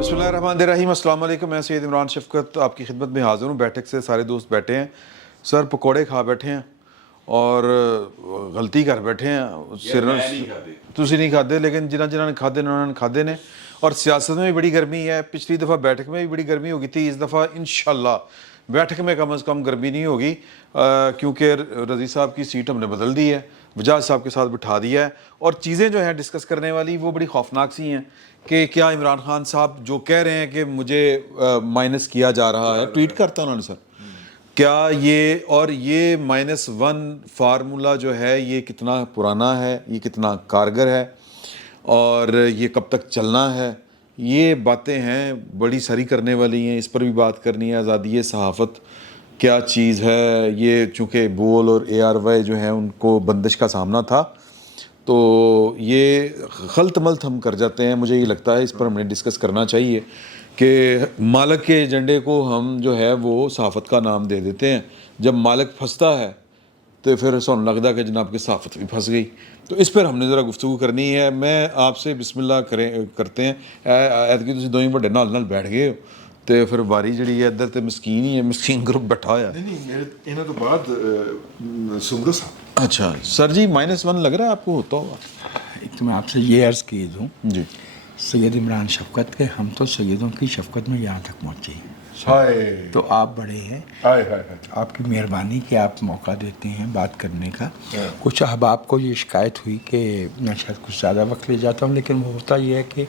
بسم اللہ الرحمن الرحیم. السلام علیکم. میں سید عمران شفقت آپ کی خدمت میں حاضر ہوں. بیٹھک سے سارے دوست بیٹھے ہیں, سر پکوڑے کھا بیٹھے ہیں اور غلطی کر بیٹھے ہیں. تسی نہیں کھاتے, لیکن جنہوں نے کھادے انہوں نے کھادے نے. اور سیاست میں بھی بڑی گرمی ہے. پچھلی دفعہ بیٹھک میں بھی بڑی گرمی ہو گئی تھی, اس دفعہ انشاءاللہ بیٹھک میں کم از کم گرمی نہیں ہوگی, کیونکہ رضی صاحب کی سیٹ ہم نے بدل دی ہے, وجاج صاحب کے ساتھ بٹھا دیا ہے. اور چیزیں جو ہیں ڈسکس کرنے والی وہ بڑی خوفناک سی ہیں کہ کیا عمران خان صاحب جو کہہ رہے ہیں کہ مجھے مائنس کیا جا رہا ہے, ٹویٹ کرتا انہوں نے سر, کیا یہ -1 فارمولا جو ہے یہ کتنا پرانا ہے, یہ کتنا کارگر ہے اور یہ کب تک چلنا ہے, یہ باتیں ہیں بڑی ساری کرنے والی ہیں. اس پر بھی بات کرنی ہے. آزادی صحافت کیا چیز ہے, یہ چونکہ بول اور ARY جو ہیں ان کو بندش کا سامنا تھا تو یہ خلط ملط ہم کر جاتے ہیں. مجھے یہ لگتا ہے اس پر ہم نے ڈسکس کرنا چاہیے کہ مالک کے ایجنڈے کو ہم جو ہے وہ صحافت کا نام دے دیتے ہیں. جب مالک پھنستا ہے تو پھر سن لگتا کہ جناب کی صحافت بھی پھنس گئی. تو اس پر ہم نے ذرا گفتگو کرنی ہے. میں آپ سے بسم اللہ کرتے ہیں. ایتکی تسی دوئیں بڑے نال نال بیٹھ گئے ہو تو پھر باری جڑی ہے ادھر تے مسکین ہی ہے, مسکین گروپ بیٹھا ہوا. نہیں انہوں تو بعد سمرو صاحب. اچھا سر جی, -1 لگ رہا ہے آپ کو ہوتا ہوگا. ایک تو میں آپ سے یہ عرض کیے دوں جی سید عمران شفقت کے, ہم تو سیدوں کی شفقت میں یہاں تک پہنچے ہیں. تو آپ بڑے ہیں, آپ کی مہربانی کہ آپ موقع دیتے ہیں بات کرنے کا. کچھ احباب کو یہ شکایت ہوئی کہ میں شاید کچھ زیادہ وقت لے جاتا ہوں, لیکن وہ ہوتا یہ ہے کہ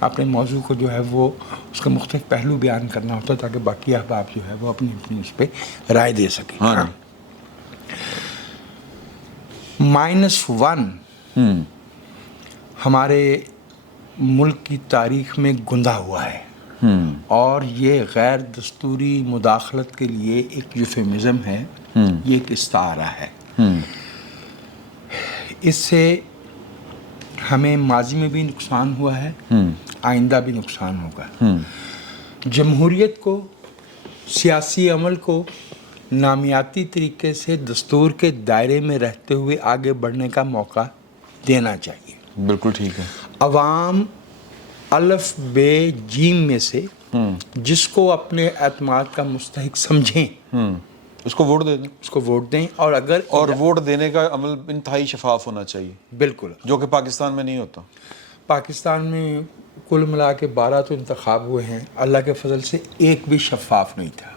اپنے موضوع کو جو ہے وہ اس کا مختلف پہلو بیان کرنا ہوتا ہے تاکہ باقی احباب جو ہے وہ اپنی اس پہ رائے دے سکیں. -1 ہمارے ملک کی تاریخ میں گندا ہوا ہے, اور یہ غیر دستوری مداخلت کے لیے ایک یوفیمزم ہے, یہ ایک استعارہ ہے. اس سے ہمیں ماضی میں بھی نقصان ہوا ہے, آئندہ بھی نقصان ہوگا. جمہوریت کو, سیاسی عمل کو نامیاتی طریقے سے دستور کے دائرے میں رہتے ہوئے آگے بڑھنے کا موقع دینا چاہیے. بالکل ٹھیک ہے. عوام الف بے جیم میں سے جس کو اپنے اعتماد کا مستحق سمجھیں اس کو ووٹ دے دیں, اس کو ووٹ دیں. اور ووٹ دینے کا عمل انتہائی شفاف ہونا چاہیے. بالکل, جو کہ پاکستان میں نہیں ہوتا. پاکستان میں کل ملا کے 12 تو انتخاب ہوئے ہیں, اللہ کے فضل سے ایک بھی شفاف نہیں تھا,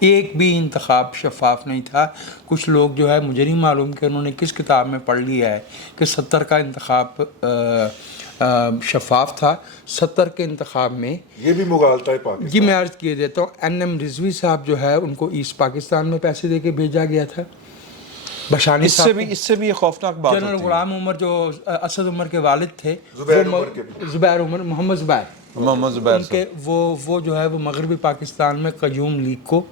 ایک بھی انتخاب شفاف نہیں تھا. کچھ لوگ جو ہے, مجھے نہیں معلوم کہ انہوں نے کس کتاب میں پڑھ لیا ہے کہ 70 کا انتخاب شفاف تھا. 70 کے انتخاب میں یہ بھی مغالطہ ہے پاکستان. جی میں عرض کیے دیتا ہوں, NM رضوی صاحب جو ہے ان کو ایسٹ پاکستان میں پیسے دے کے بھیجا گیا تھا. بشانی صاحب, اس سے بھی یہ خوفناک بات جنرل ہوتی ہے. غلام عمر جو اسد عمر کے والد تھے, زبیر عمر محمد زبیر ان کے وہ جو ہے وہ مغربی پاکستان میں قیوم لیگ کو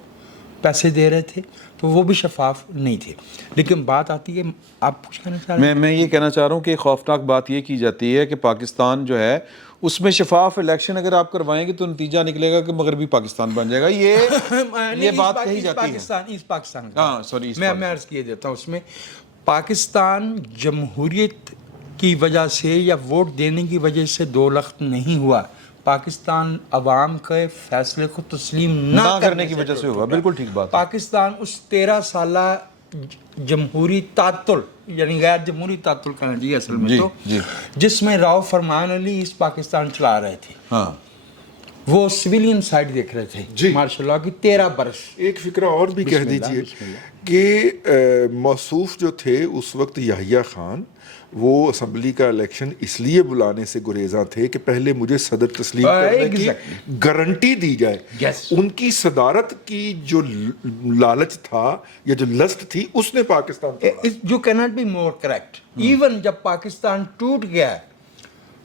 پیسے دے رہے تھے, تو وہ بھی شفاف نہیں تھے. لیکن بات آتی ہے, آپ کچھ کہنا چاہ رہے ہیں؟ میں یہ کہنا چاہ رہا ہوں کہ خوفناک بات یہ کی جاتی ہے کہ پاکستان جو ہے اس میں شفاف الیکشن اگر آپ کروائیں گے تو نتیجہ نکلے گا کہ مغربی پاکستان بن جائے گا. یہ بات کہی جاتی ہے. ایسٹ پاکستان سوری, میں عرض کیے دیتا ہوں, اس میں پاکستان جمہوریت کی وجہ سے یا ووٹ دینے کی وجہ سے دو لخت نہیں ہوا, پاکستان عوام کے فیصلے کو تسلیم نہ کرنے کی وجہ سے ہوا. بالکل ٹھیک بات. پاکستان اس 13 سالہ جمہوری تعطل, یعنی غیر جمہوری تعطل کہنا چاہیے اصل میں تو, جس میں راؤ فرمان علی ایسٹ پاکستان چلا رہے تھے, وہ سویلین سائڈ دیکھ رہے تھے مارشل لاء کی 13 برس. ایک فکرہ اور بھی کہہ دیجئے کہ موصوف جو تھے اس وقت یحییٰ خان, وہ اسمبلی کا الیکشن اس لیے بلانے سے گریزاں تھے کہ پہلے مجھے صدر تسلیم کرنے کی گارنٹی دی جائے. ان کی صدارت کی جو لالچ تھا یا جو لسٹ تھی اس نے Pakistan You cannot be more correct. Even جب پاکستان ٹوٹ گیا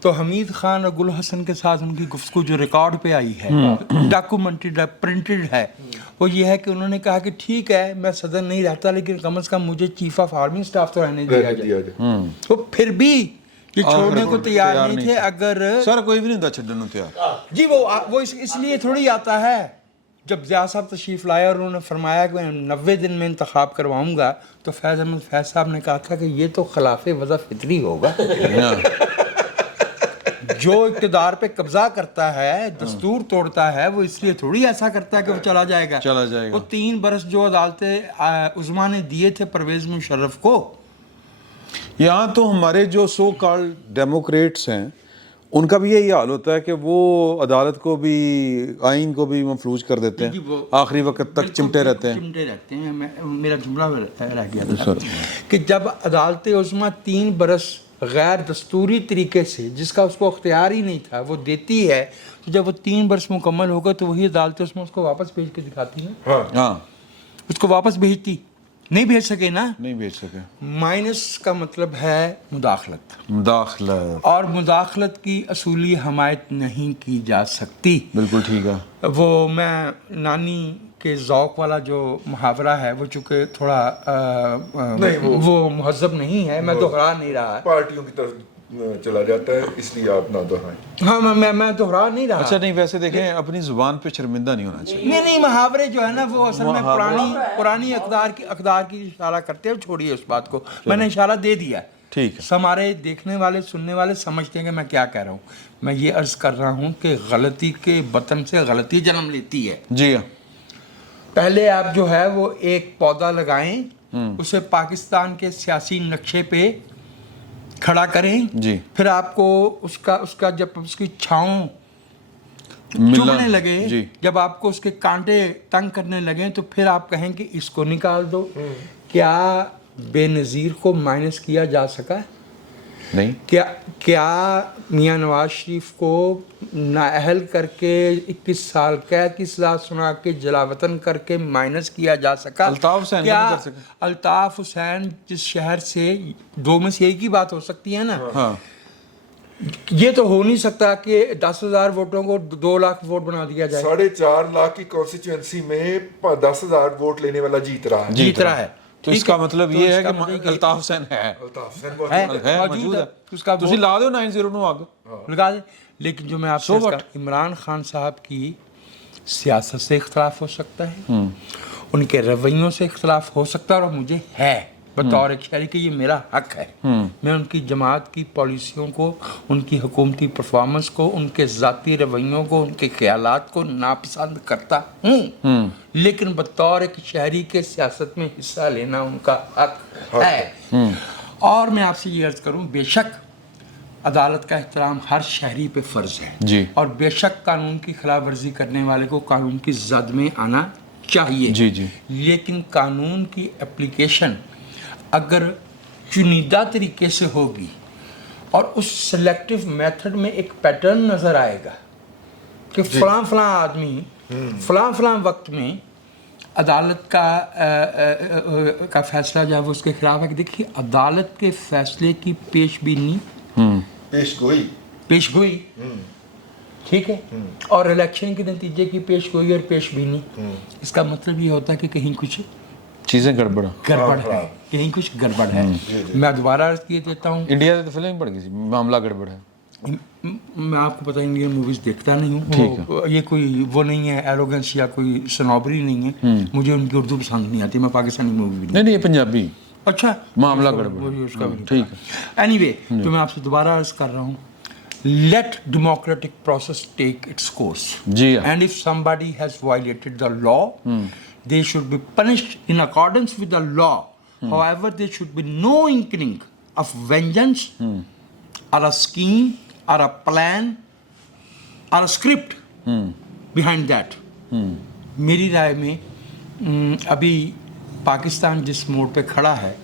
تو حمید خان اور گل حسن کے ساتھ ان کی گفتگو جو ریکارڈ پہ آئی ہے, ڈاکومنٹڈ ہے, پرنٹڈ ہے, وہ یہ ہے کہ انہوں نے کہا کہ ٹھیک ہے میں صدر نہیں رہتا لیکن کم از کم مجھے چیف آف آرمی اسٹاف تو رہنے دیا جائے. تو پھر بھی یہ چھوڑنے کو تیار نہیں تھے. اگر سر کوئی بھی نہیں تھا چھڈنے کو تیار. جی وہ اس لیے تھوڑی آتا ہے. جب ضیاء صاحب تشریف لائے اور انہوں نے فرمایا کہ میں 90 دن میں انتخاب کروائوں گا, تو فیض احمد فیض صاحب نے کہا تھا کہ یہ تو خلاف وضع فطری ہوگا. جو اقتدار پہ قبضہ کرتا ہے دستور توڑتا ہے وہ اس لیے تھوڑی ایسا کرتا ہے کہ وہ چلا جائے گا. وہ 3 برس جو عدالت عظمیٰ نے دیے تھے پرویز مشرف کو. یہاں تو ہمارے جو سو کال ڈیموکریٹس ہیں ان کا بھی یہی حال ہوتا ہے کہ وہ عدالت کو بھی آئین کو بھی مفلوج کر دیتے ہیں, آخری وقت تک چمٹے رہتے ہیں. میرا جملہ رہ گیا تھا کہ جب عدالت عظمیٰ 3 برس غیر دستوری طریقے سے, جس کا اس کو اختیار ہی نہیں تھا, وہ دیتی ہے, تو جب وہ 3 برس مکمل ہوگا تو وہی عدالت عظمیٰ اس کو واپس بھیج کے دکھاتی نا. ہاں اس کو واپس بھیجتی, نہیں بھیج سکے نا, نہیں بھیج سکے. مائنس کا مطلب ہے مداخلت, مداخلت, اور مداخلت کی اصولی حمایت نہیں کی جا سکتی. بالکل ٹھیک ہے. وہ میں نانی کے ذوق والا جو محاورہ ہے وہ چونکہ تھوڑا وہ مہذب نہیں ہے, میں دہرا نہیں رہا, پارٹیوں کی طرف چلا جاتا ہے, اس لیے آپ نہ دہرائیں. ہاں میں دہرا نہیں رہا. اچھا نہیں, ویسے دیکھیں اپنی زبان پہ شرمندہ نہیں ہونا چاہیے. نہیں محاورے جو ہے نا وہ اصل میں پرانی اقدار کی اشارہ کرتے ہیں. چھوڑیے اس بات کو, میں نے اشارہ دے دیا. ٹھیک ہے, ہمارے دیکھنے والے سننے والے سمجھتے ہیں کہ میں کیا کہہ رہا ہوں. میں یہ عرض کر رہا ہوں کہ غلطی کے بطن سے غلطی جنم لیتی ہے. جی ہاں. پہلے آپ جو ہے وہ ایک پودا لگائیں, اسے پاکستان کے سیاسی نقشے پہ کھڑا کریں, جی, پھر آپ کو اس کا جب اس کی چھاؤں چبھنے لگے, جی, جب آپ کو اس کے کانٹے تنگ کرنے لگیں تو پھر آپ کہیں کہ اس کو نکال دو. کیا بے نظیر کو مائنس کیا جا سکا؟ نہیں. کیا میاں نواز شریف کو نااہل کر کے 21 سال قید کی سزا سنا کے جلا وطن کر کے مائنس کیا جا سکا؟ الطاف حسین کیا نہیں کر سکا. الطاف حسین جس شہر سے, 2 میں سے ایک ہی بات ہو سکتی ہے نا. ہاں, یہ تو ہو نہیں سکتا کہ 10,000 ووٹوں کو 2 لاکھ ووٹ بنا دیا جائے. 4.5 لاکھ کی کانسٹیچوئنسی میں 10,000 ووٹ لینے والا جیت رہا ہے. تو اس کا مطلب یہ ہے کہ الطاف حسین ہے موجود ہے, اس کا تسی لا دو 9-0 آگے لگا دیں. لیکن جو میں آپ سے عمران خان صاحب کی سیاست سے اختلاف ہو سکتا ہے, ان کے رویوں سے اختلاف ہو سکتا ہے, اور مجھے ہے بطور ایک شہری کہ یہ میرا حق ہے. میں ان کی جماعت کی پالیسیوں کو, ان کی حکومتی پرفارمنس کو, ان کے ذاتی رویوں کو, ان کے خیالات کو ناپسند کرتا ہوں, لیکن بطور ایک شہری کے سیاست میں حصہ لینا ان کا حق ہے. اور میں آپ سے یہ عرض کروں, بے شک عدالت کا احترام ہر شہری پہ فرض ہے, جی, اور بے شک قانون کی خلاف ورزی کرنے والے کو قانون کی زد میں آنا چاہیے. جی جی. لیکن قانون کی اپلیکیشن اگر چنیدہ طریقے سے ہوگی اور اس سلیکٹیو میتھڈ میں ایک پیٹرن نظر آئے گا کہ فلاں آدمی فلاں وقت میں عدالت کا فیصلہ جو ہے وہ اس کے خلاف ہے. کہ دیکھیے عدالت کے فیصلے کی پیش بینی, پیش گوئی ٹھیک ہے, اور الیکشن کے نتیجے کی پیش گوئی اور پیش بینی, اس کا مطلب یہ ہوتا ہے کہ کہیں کچھ چیزیں گڑبڑ ہے, کہیں کچھ گڑبڑ ہے. میں دوبارہ عرض کیے دیتا ہوں, انڈیا سے تو فلم پڑ گئی تھی معاملہ گڑبڑ ہے. میں آپ کو پتہ انڈین موویز دیکھتا نہیں ہوں, یہ کوئی وہ نہیں ہے ایروگنس یا کوئی سنوبری نہیں ہے, مجھے ان کی اردو پسند نہیں آتی, میں پاکستانی مووی بھی نہیں, یہ پنجابی. اچھا معاملہ گڑبڑ ٹھیک ہے. اینی وے, تو میں آپ سے دوبارہ عرض کر رہا ہوں, let democratic process take its course. G, and if somebody has violated the law, they should be punished in accordance with the law. However, there should be no inkling of vengeance or a scheme or a plan or a script behind that. میری رائے میں ابھی پاکستان جس موڑ پہ کھڑا ہے,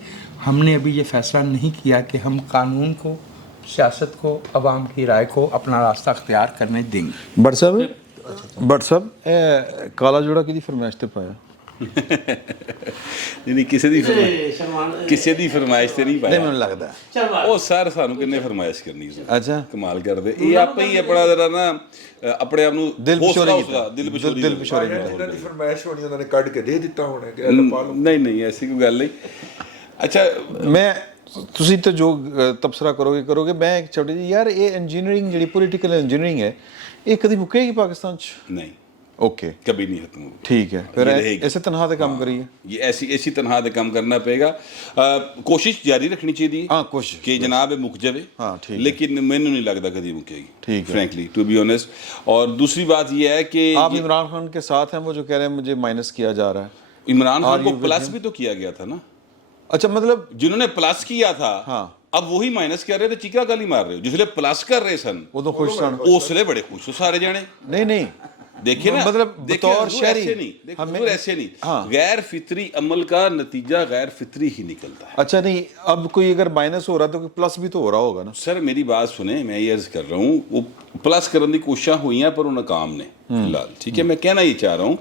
ہم نے ابھی یہ فیصلہ نہیں کیا کہ ہم قانون کو, سیاست کو, عوام کی رائے کو اپنا راستہ اختیار کرنے دیں گے. بٹ صاحب کالا جوڑا کی فرمائش تے پایا نہیں کسی دی فرمائش تے نہیں پایا, ਮੈਨੂੰ ਲੱਗਦਾ ਉਹ ਸਰ ਸਾਨੂੰ ਕਿੰਨੇ ਫਰਮਾਇਸ਼ ਕਰਨੀ ਸੀ. ਅੱਛਾ, ਕਮਾਲ ਕਰਦੇ ਇਹ ਆਪੇ ਹੀ ਆਪਣਾ ਜਰਾ ਨਾ ਆਪਣੇ ਆਪ ਨੂੰ ਦਿਲ ਪਿਛੋਰੀ ਇਹਨਾਂ ਦੀ ਫਰਮਾਇਸ਼ ਹੋਣੀ ਉਹਨਾਂ ਨੇ ਕੱਢ ਕੇ ਦੇ ਦਿੱਤਾ ਹੋਣਾ ਕਿ ਇਹ ਪਾ ਲਓ. ਨਹੀਂ ਐਸੀ ਕੋਈ ਗੱਲ ਨਹੀਂ. ਅੱਛਾ ਮੈਂ ਤੁਸੀਂ ਤਾਂ ਜੋ ਤਬਸਰਾ ਕਰੋਗੇ ਮੈਂ ਇੱਕ ਛੋਟੀ ਜਿਹੀ, ਯਾਰ ਇਹ ਇੰਜੀਨੀਅਰਿੰਗ ਜਿਹੜੀ ਪੋਲੀਟੀਕਲ ਇੰਜੀਨੀਅਰਿੰਗ ਹੈ ਇਹ ਕਦੀ ਮੁੱਕੇਗੀ ਪਾਕਿਸਤਾਨ 'ਚ? ਨਹੀਂ, اوکے کبھی نہیں ختم ہوگی. ٹھیک ہے پھر یہ رہے گی. ایسے تنہا تے کام کریے. یہ ایسی تنہا دے کام کرنا پڑے گا. کوشش جاری رکھنی چاہیے ہاں کوشش کہ جناب مک جائے, ہاں ٹھیک ہے. لیکن میں نہیں لگتا کبھی مکے گی, ٹھیک ہے. Frankly to be honest. اور دوسری بات یہ ہے کہ آپ عمران خان کے ساتھ ہیں وہ جو کہہ رہے ہیں مجھے مائنس کیا جا رہا ہے. عمران خان کو پلس بھی تو کیا گیا تھا نا. اچھا مطلب جنہوں نے پلس کیا تھا ہاں اب وہی مائنس کر رہے تھے, چیکا گالی مار رہے ہو. جس لیے پلس کر رہے سن وہ تو خوش سن. اس لیے بڑے خوش ہو سارے جانے. نہیں دیکھیں نا, مطلب بطور شہری ایسے نہیں, غیر فطری عمل کا نتیجہ غیر فطری ہی نکلتا ہے. اچھا نہیں اب کوئی اگر مائنس ہو رہا تو پلس بھی تو ہو رہا ہوگا نا. سر میری بات سنیں, میں یہ عرض کر رہا ہوں وہ پلس کرنے کی کوششاں ہوئی ہیں پر انہیں کام نے فی الحال. ٹھیک ہے, میں کہنا یہ چاہ رہا ہوں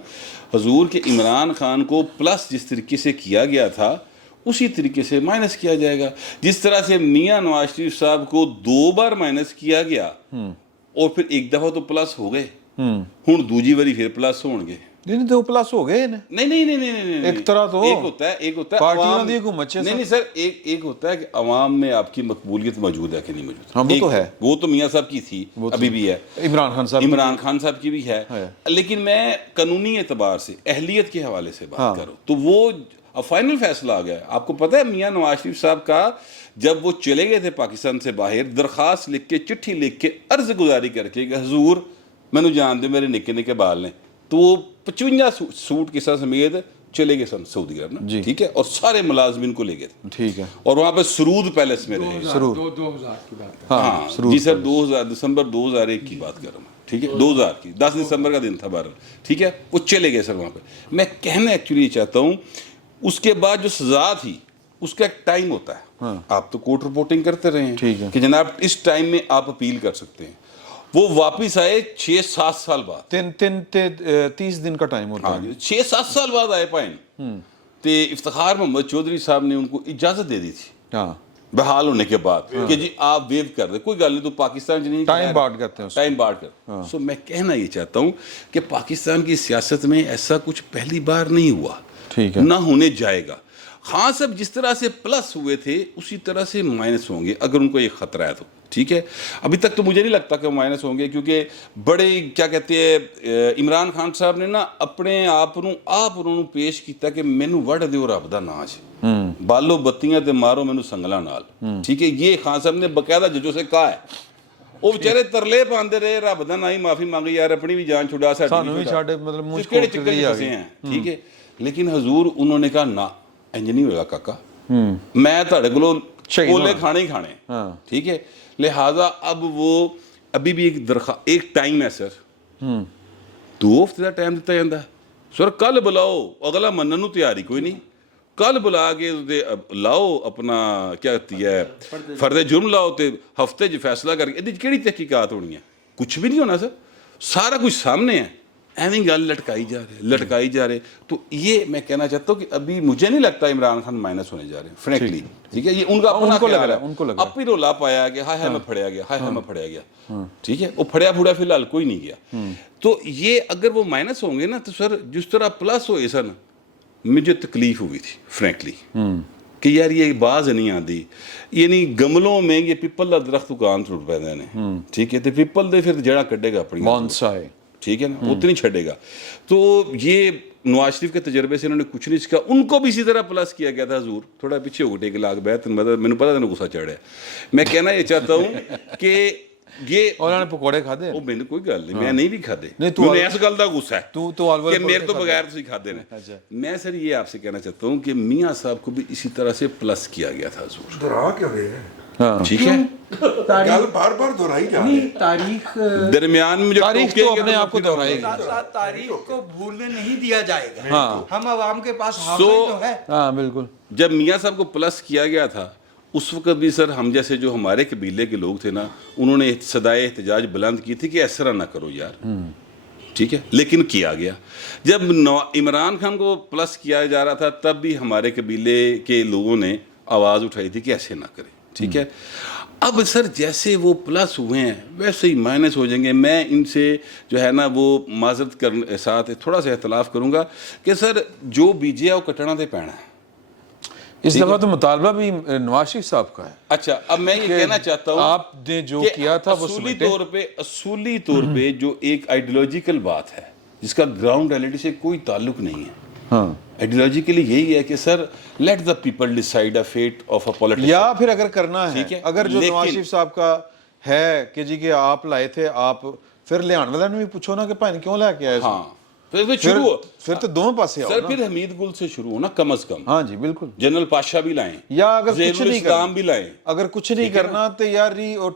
حضور کہ عمران خان کو پلس جس طریقے سے کیا گیا تھا اسی طریقے سے مائنس کیا جائے گا. جس طرح سے میاں نواز شریف صاحب کو 2 بار مائنس کیا گیا اور پھر ایک دفعہ تو پلس ہو گئے, ہوں دوجی باری پھر پلس ہون گے. نہیں تو پلس ہو گئے نہیں ایک طرح تو ایک ہوتا ہے پارٹیوں دی حکومت سے. نہیں سر, ایک ہوتا ہے کہ عوام میں آپ کی مقبولیت موجود ہے کہ نہیں موجود. ہاں وہ تو ہے, وہ تو میاں صاحب کی تھی, ابھی بھی ہے. عمران خان صاحب کی بھی ہے. لیکن میں قانونی اعتبار سے اہلیت کے حوالے سے بات کروں تو وہ اب فائنل فیصلہ آ گیا ہے. آپ کو پتہ ہے میاں نواز شریف صاحب کا جب وہ چلے گئے تھے پاکستان سے باہر, درخواست لکھ کے چٹھی لکھ کے عرض گزاری کر کے کہ حضور میں نے جان دے میرے نکے نکے بال نے, تو وہ 55 سوٹ کے ساتھ سمیت چلے گئے سن سعودی عرب نا. ٹھیک ہے, اور سارے ملازمین کو لے گئے تھے. ٹھیک ہے, اور وہاں پہ سرود پیلس میں رہے. 2000 کی بات. ہاں جی سر, 2000 دسمبر 2001 کی بات کر رہا ہوں. ٹھیک ہے, 2000 کی 10 دسمبر کا دن تھا بہرحال. ٹھیک ہے, وہ چلے گئے سر وہاں پہ. میں کہنا ایکچولی یہ چاہتا ہوں اس کے بعد جو سزا تھی اس کا ایک ٹائم ہوتا ہے. آپ تو کورٹ رپورٹنگ کرتے رہے ہیں کہ جناب اس ٹائم میں آپ اپیل کر سکتے ہیں. وہ واپس آئے 6-7 سال بعد. 30 دن کا ٹائم ہوتا ہے. 6-7 سال بعد آئے پائن. تے افتخار محمد چودھری صاحب نے ان کو اجازت دے دی تھی بحال ہونے کے بعد کہ جی آپ ویو کر دیں, کوئی گل نہیں, تو پاکستان نہیں ٹائم بارڈ کرتے ہیں, ٹائم بارڈ کر. سو میں کہنا یہ چاہتا ہوں کہ پاکستان کی سیاست میں ایسا کچھ پہلی بار نہیں ہوا, ٹھیک ہے, نہ ہونے جائے گا. خان صاحب جس طرح سے پلس ہوئے تھے اسی طرح سے مائنس ہوں گے اگر ان کو یہ خطرہ ہے تو. ٹھیک ہے, ابھی تک تو مجھے نہیں لگتا کہ مائنس ہوں گے, کیونکہ بڑے کیا کہتے ہیں عمران خان صاحب نے نا اپنے آپ انہوں نے پیش کیتا کہ مینو وڑ دیو رب دا ناج, بالو بتیاں تے مارو مینو سنگلا نال. ٹھیک ہے, یہ خان صاحب نے باقاعدہ ججوں سے کہا ہے. وہ بیچارے ترلے پاندے رہے رب دا نہ ہی معافی مانگی یار اپنی بھی جان چھڑا سانو بھی چھاڑے, مطلب مجھ کو پھسے ہیں. ٹھیک ہے, لیکن حضور انہوں نے کہا نہ انج نہیں ہوگا کاکا, میں تہاڈے کولوں کولے کھانے ہی کھانے. ٹھیک ہے, لہٰذا اب وہ ابھی بھی ایک ٹائم ہے سر, 2 ہفتے کا ٹائم دیتا جاتا ہے. سر کل بلاؤ, اگلا منن نو تیاری کوئی نہیں, کل بلا کے لاؤ اپنا کیا کہتی ہے فرد جرم لاؤ تے ہفتے جو فیصلہ کر کے کیڑی تحقیقات ہونی ہے, کچھ بھی نہیں ہونا سر, سارا کچھ سامنے ہے. ایویں گل لٹکائی جا رہے. تو یہ میں کہنا چاہتا ہوں کہ ابھی مجھے نہیں لگتا عمران خان مائنس ہونے جا رہے ہیں فرینکلی. ٹھیک ہے, یہ ان کا اپنا خیال ہے, اب بھی رولا پایا کہ ہائے میں پھڑیا گیا. ٹھیک ہے, وہ پھڑیا فی الحال کوئی نہیں گیا. تو یہ اگر وہ مائنس ہوں گے نا تو سر جس طرح پلس ہوئے سر مجھے تکلیف ہوئی تھی فرینکلی کہ یار یہ باز نہیں آتی. یعنی گملوں میں یہ پیپل کا درخت اگان ٹوٹ پیدا نے. ٹھیک ہے, تو پیپل دے پھر جڑا کڈے گا اپنی بونسائی. ٹھیک ہے نا, اتنی چھڑے گا. تو یہ نواز شریف کے تجربے سے انہوں نے کچھ نہیں سیکھا. ان کو بھی اسی طرح پلس کیا گیا تھا حضور, تھوڑا پیچھے ہو ٹیک لاگ بیت, مجھے پتا تھا غصہ چڑھا ہے. میں کہنا یہ چاہتا ہوں کہ یہ انہوں نے پکوڑے کھادے, وہ میں نے کوئی گل نہیں, میں نہیں بھی کھادے, مجھے اس گل کا غصہ ہے کہ میرے تو بغیر تسی کھادے نے. میں سر یہ آپ سے کہنا چاہتا ہوں کہ میاں صاحب کو بھی اسی طرح سے پلس کیا گیا تھا حضور. دہرا کیوں رہے ہیں, ٹھیک ہے, گل بار بار دہرائی جا رہی ہے. تاریخ درمیان میں جو تاریخ تو اپنے آپ کو دہرائے گی, تاریخ کو بھولنے نہیں دیا جائے گا. ہم عوام کے پاس حافظ تو ہے. ہاں بالکل. جب میاں صاحب کو پلس کیا گیا تھا اس وقت بھی سر ہم جیسے جو ہمارے قبیلے کے لوگ تھے نا, انہوں نے صدائے احتجاج بلند کی تھی کہ ایسا نہ کرو یار. ٹھیک ہے, لیکن کیا گیا. جب عمران خان کو پلس کیا جا رہا تھا تب بھی ہمارے قبیلے کے لوگوں نے آواز اٹھائی تھی کہ ایسے نہ کریں. ٹھیک ہے, اب سر جیسے وہ پلس ہوئے ہیں ویسے ہی مائنس ہو جائیں گے. میں ان سے جو ہے نا وہ معذرت کرنے ساتھ تھوڑا سا اختلاف کروں گا کہ سر جو بیجے وہ کٹنا تے پینا ہے. اس دفعہ تو مطالبہ بھی نواز شریف صاحب کا ہے. اچھا, اب میں یہ کہنا چاہتا ہوں آپ نے جو کیا تھا وہ اصولی طور پہ جو ایک آئیڈیولوجیکل بات ہے جس کا گراؤنڈ ریئلٹی سے کوئی تعلق نہیں ہے. ہاں آئیڈیالوجیکلی یہی ہے کہ sir let the people decide a fate of a politician. یا پھر اگر کرنا ہے ٹھیک ہے، اگر جو نواز لیکن- شریف صاحب کا ہے کہ جی کہ آپ لائے تھے آپ پھر لیان والے نے بھی پوچھو نا کہ بھائی کیوں لے کے آئے ہاں پھر شروع ہو پھر تو دونوں پاسے آؤ سر. نا. پھر حمید گل سے شروع ہونا کم از کم. ہاں جی بالکل. جنرل پاشا بھی لائیں, یا اگر زہیر کچھ نہیں الاسلام بھی لائیں, اگر کچھ نہیں کرنا تو یار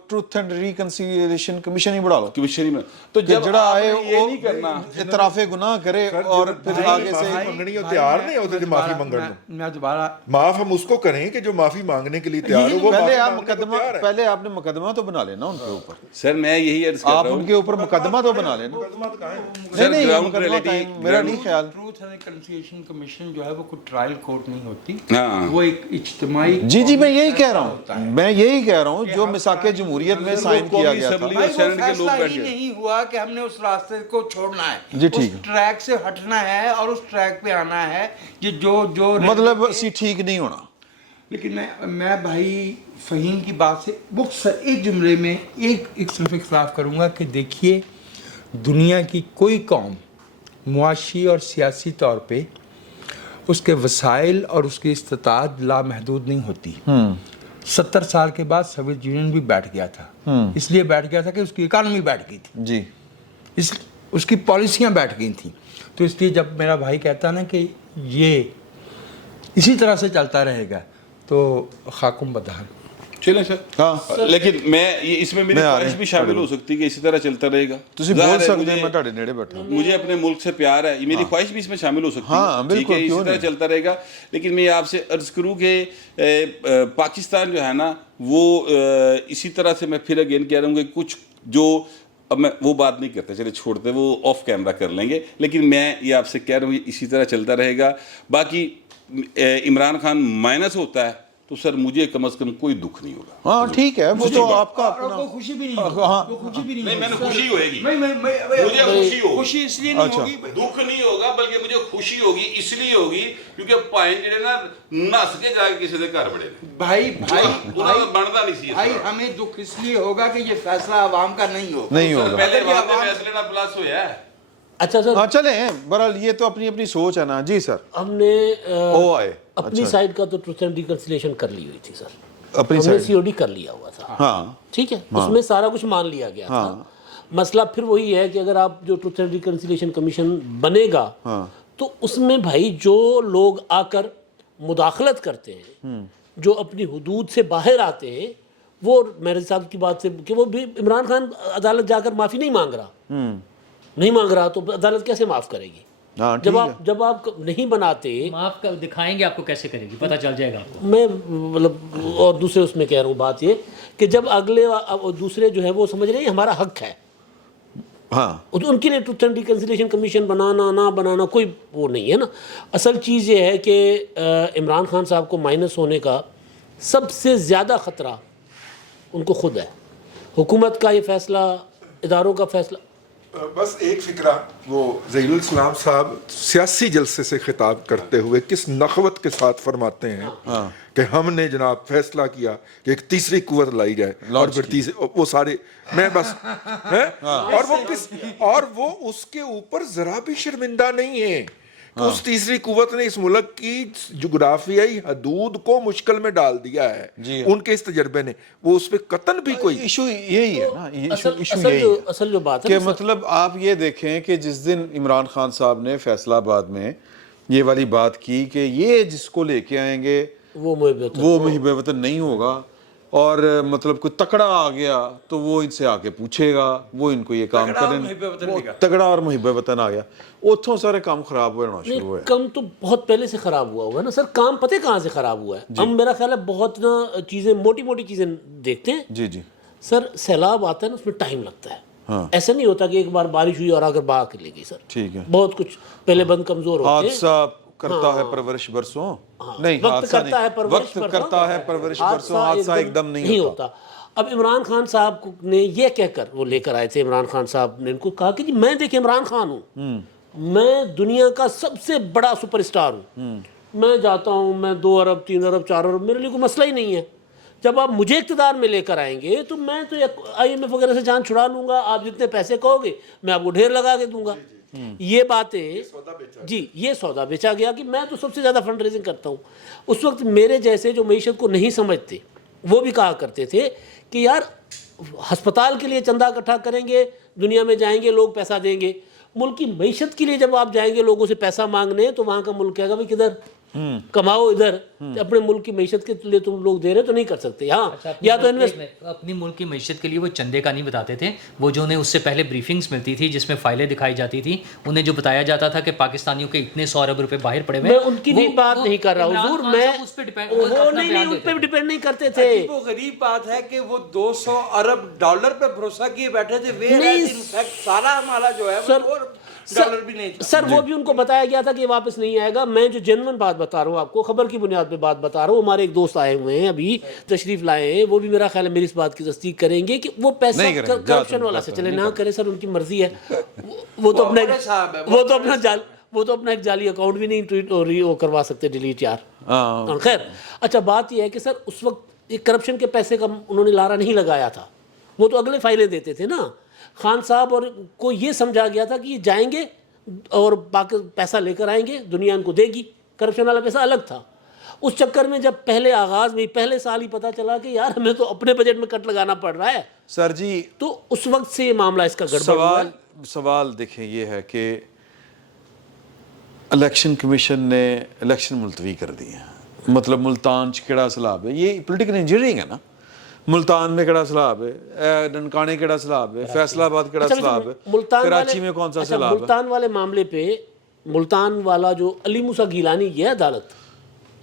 ٹروتھ اینڈ ریکنسیلیشن کمیشن ہی بڑھا لو کمیشنری میں. تو جب جڑا آپ آئے نے یہ وہ نہیں کرنا, اعتراف گناہ کرے اور پھر آگے سے منگنی ہو تیار نہیں ہوتے جو معافی منگن میں دوبارہ معاف ہم اس کو کریں کہ جو معافی مانگنے کے لیے تیار ہو وہ پہلے معافی آپ مانگنے کو مقدمہ تیار ہے. پہلے آپ نے مقدمہ تو بنا لینا ان کے اوپر. سر میں یہی عرض کر آپ رہا ان ہوں کے اوپر مقدمہ تو بنا لینا. سر نہیں گراؤنڈ مقدمہ ریئلٹی قائم میرا نہیں خیال. ٹروتھ اینڈ ریکنسیلیشن کمیشن جو ہے وہ کوئی ٹرائل کورٹ نہیں ہوتی, ہاں. وہ ایک اجتماعی جی میں یہی کہہ رہا ہوں, میں یہی کہہ رہا ہوں جو میثاق جمہوریت میں سائن کیا گیا تھا. اسمبلی اور سینٹ کے لوگ بیٹھ ہی گئے. نہیں ہوا کہ ہم نے اس راستے کو چھوڑنا ہے, جی اس ٹھیک ہے. ٹریک سے ہٹنا ہے اور اس ٹریک پہ آنا ہے. یہ جو مطلب اسی ٹھیک نہیں ہونا. لیکن میں بھائی فہیم کی بات سے مختصر ایک جملے میں ایک صرف اختلاف کروں گا کہ دیکھیے دنیا کی کوئی قوم معاشی اور سیاسی طور پہ اس کے وسائل اور اس کی استطاعت لامحدود نہیں ہوتی. 70 سال کے بعد سوویت یونین بھی بیٹھ گیا تھا, اس لیے بیٹھ گیا تھا کہ اس کی اکانومی بیٹھ گئی تھی, جی اس کی پالیسیاں بیٹھ گئی تھیں. تو اس لیے جب میرا بھائی کہتا نا کہ یہ اسی طرح سے چلتا رہے گا تو خاکم بدحال. چلیں سر. ہاں لیکن میں اس میں میری خواہش بھی شامل ہو سکتی کہ اسی طرح چلتا رہے گا. تسی بول سکتے ہیں, میں تہاڈے نیڑے بیٹھا ہوں. مجھے اپنے ملک سے پیار ہے, میری خواہش بھی اس میں شامل ہو سکتی ہاں ہے, ٹھیک ہے, اسی طرح چلتا رہے گا. لیکن میں آپ سے عرض کروں کہ پاکستان جو ہے نا وہ اسی طرح سے میں پھر اگین کہہ رہا ہوں کہ کچھ جو اب میں وہ بات نہیں کرتا, چلے چھوڑتے, وہ آف کیمرہ کر لیں گے. لیکن میں یہ آپ سے کہہ رہا ہوں یہ اسی طرح چلتا رہے گا. باقی عمران خان مائنس ہوتا ہے تو سر مجھے کم از کم کوئی دکھ نہیں ہوگا. ہاں ٹھیک ہے, وہ تو آپ کا اپنا خوشی بھی نہیں ہاں نہیں, میں نے خوشی ہوئے گی, مجھے خوشی ہوگی. خوشی اس لیے نہیں ہوگی, دکھ نہیں ہوگا بلکہ مجھے خوشی ہوگی اس لیے ہوگی کیونکہ پائن جڑے نا نس کے جا کے کسی دے گھر بڑے بھائی بنتا نہیں سی. بھائی ہمیں دکھ اس لیے ہوگا کہ یہ فیصلہ عوام کا نہیں ہوگا. نہیں ہوگا. پہلے عوام کے فیصلے نہ پلس ہویا ہے. اچھا سر, ہاں چلیں بہرحال یہ تو اپنی اپنی سوچ ہے نا. جی سر ہم نے او آئے اپنی سائڈ کا تو ٹروتھ اینڈ ریکنسیلیشن کر لی ہوئی تھی سر, اپنی ہم نے سائڈ. سی او ڈی کر لیا ہوا تھا, ہاں ٹھیک ہے, اس میں سارا کچھ مان لیا گیا تھا. مسئلہ پھر وہی ہے کہ اگر آپ جو ٹروتھ اینڈ ریکنسیلیشن کمیشن بنے گا تو اس میں بھائی جو لوگ آ کر مداخلت کرتے ہیں, جو اپنی حدود سے باہر آتے ہیں, وہ میرے صاحب کی بات سے کہ وہ بھی عمران خان عدالت جا کر معافی نہیں مانگ رہا تو عدالت کیسے معاف کرے گی؟ جب آپ نہیں بناتے, معاف دکھائیں گے آپ کو کیسے کرے گی, پتہ چل جائے گا آپ کو. میں مطلب اور دوسرے اس میں کہہ رہا ہوں بات یہ کہ جب اگلے دوسرے جو ہے وہ سمجھ رہے ہیں ہمارا حق ہے, ہاں ان کے لیے ٹروتھ اینڈ ریکنسیلیشن کمیشن بنانا نہ بنانا کوئی وہ نہیں ہے نا. اصل چیز یہ ہے کہ عمران خان صاحب کو مائنس ہونے کا سب سے زیادہ خطرہ ان کو خود ہے. حکومت کا یہ فیصلہ, اداروں کا فیصلہ. بس ایک فکرہ, وہ زہیر الاسلام صاحب سیاسی جلسے سے خطاب کرتے ہوئے کس نخوت کے ساتھ فرماتے ہیں کہ ہم نے جناب فیصلہ کیا کہ ایک تیسری قوت لائی جائے, اور پھر تیسری وہ سارے میں بس اور وہ اس کے اوپر ذرا بھی شرمندہ نہیں ہے کہ اس تیسری قوت نے اس ملک کی جغرافیائی حدود کو مشکل میں ڈال دیا ہے. ان کے اس تجربے نے وہ اس پہ قطن بھی کوئی ایشو یہی ہے نا, ایشو یہی اصل جو بات ہے کہ مطلب آپ یہ دیکھیں کہ جس دن عمران خان صاحب نے فیصلہ آباد میں یہ والی بات کی کہ یہ جس کو لے کے آئیں گے وہ محب وطن نہیں ہوگا, اور مطلب کوئی تکڑا آ گیا تو وہ ان سے آ کے پوچھے گا, وہ ان کو یہ کام کریں, تگڑا اور محب وطن آ گیا, اتھوں سارے کام خراب ہونا شروع ہوئے. کم تو بہت پہلے سے خراب ہوا ہے نا سر. کام پتہ کہاں سے خراب ہوا ہے؟ ہم میرا خیال ہے بہت نا چیزیں موٹی موٹی چیزیں دیکھتے ہیں. جی سر سیلاب آتا ہے نا, اس میں ٹائم لگتا ہے. ایسا نہیں ہوتا کہ ایک بار بارش ہوئی اور آ کر بہا کے لے گئی سر. ٹھیک ہے, بہت کچھ پہلے بند کمزور ہوتے ہیں. حادثہ کرتا ہے پرورش برسوں, نہیں حادثہ نہیں, وقت کرتا ہے پرورش برسوں, حادثہ ایک دم نہیں ہوتا. اب عمران خان صاحب نے یہ کہہ کر وہ لے کر آئے تھے, عمران خان صاحب نے ان کو کہا کہ جی میں دیکھیں عمران خان ہوں, میں دنیا کا سب سے بڑا سپر اسٹار ہوں, میں جاتا ہوں, میں 2 ارب 3 ارب 4 ارب میرے لیے کوئی مسئلہ ہی نہیں ہے. جب آپ مجھے اقتدار میں لے کر آئیں گے تو میں تو IMF وغیرہ سے جان چھڑا لوں گا, آپ جتنے پیسے کہو گے میں آپ کو ڈھیر لگا کے دوں گا. یہ باتیں جی یہ سودا بیچا گیا کہ میں تو سب سے زیادہ فنڈ ریزنگ کرتا ہوں. اس وقت میرے جیسے جو معیشت کو نہیں سمجھتے وہ بھی کہا کرتے تھے کہ یار ہسپتال کے لیے چندہ اکٹھا کریں گے, دنیا میں جائیں گے, لوگ پیسہ دیں گے. ملک کی معیشت کے لیے جب آپ جائیں گے لوگوں سے پیسہ مانگنے تو وہاں کا ملک کہے گا بھائی کدھر کماؤ ادھر, اپنے ملک کی معیشت کے لیے تم لوگ دے رہے تو نہیں کر سکتے. ہاں یا تو اپنی ملک کی معیشت کے لیے وہ چندے کا نہیں بتاتے تھے, وہ جو انہیں اس سے پہلے بریفنگز ملتی تھی جس میں فائلیں دکھائی جاتی تھی, انہیں جو بتایا جاتا تھا کہ پاکستانیوں کے اتنے 100 ارب روپے باہر پڑے ہوئے میں ان کی بھی بات نہیں کر رہا حضور, میں وہ نہیں ان پہ ڈیپینڈ نہیں کرتے تھے. وہ غریب بات ہے کہ وہ 200 ارب ڈالر پہ بھروسہ کیے بیٹھے تھے. سارا ہمارا جو ہے ڈالر بھی نہیں تھا. سر وہ بھی ان کو بتایا گیا تھا کہ یہ واپس نہیں آئے گا. میں جو جینوئن بات بتا رہا ہوں آپ کو, خبر کی بنیاد پہ بات بتا رہا ہوں. ہمارے ایک دوست آئے ہوئے ہیں ابھی تشریف لائے ہیں, وہ بھی میرا خیال ہے میری اس بات کی تصدیق کریں گے کہ وہ پیسہ کرپشن والا سے چلے نہ کرے. سر ان کی مرضی ہے, وہ تو اپنا ایک جعلی اکاؤنٹ بھی نہیں ٹویٹ وہ کروا سکتے ڈیلیٹ یار. خیر اچھا بات یہ ہے کہ سر اس وقت یہ کرپشن کے پیسے کا انہوں نے لارا نہیں لگایا تھا, وہ تو اگلے فائلیں دیتے تھے نا. خان صاحب اور کو یہ سمجھا گیا تھا کہ یہ جائیں گے اور پیسہ لے کر آئیں گے, دنیا ان کو دے گی. کرپشن والا پیسہ الگ تھا. اس چکر میں جب پہلے آغاز میں پہلے سال ہی پتا چلا کہ یار ہمیں تو اپنے بجٹ میں کٹ لگانا پڑ رہا ہے سر جی, تو اس وقت سے یہ معاملہ اس کا گڑبڑ ہوا ہے. سوال دیکھیں یہ ہے کہ الیکشن کمیشن نے الیکشن ملتوی کر دی ہیں, مطلب ملتان کیڑا سیلاب ہے, یہ پولیٹیکل انجینئرنگ ہے نا. ملتان میں کیڑا سیلاب ہے, ننکانے کیڑا سیلاب ہے, فیصلہ آباد کیڑا سیلاب ہے, کراچی میں کون سا سیلاب ہے. ملتان والے معاملے پہ ملتان والا جو علی موسیٰ گیلانی گیا عدالت,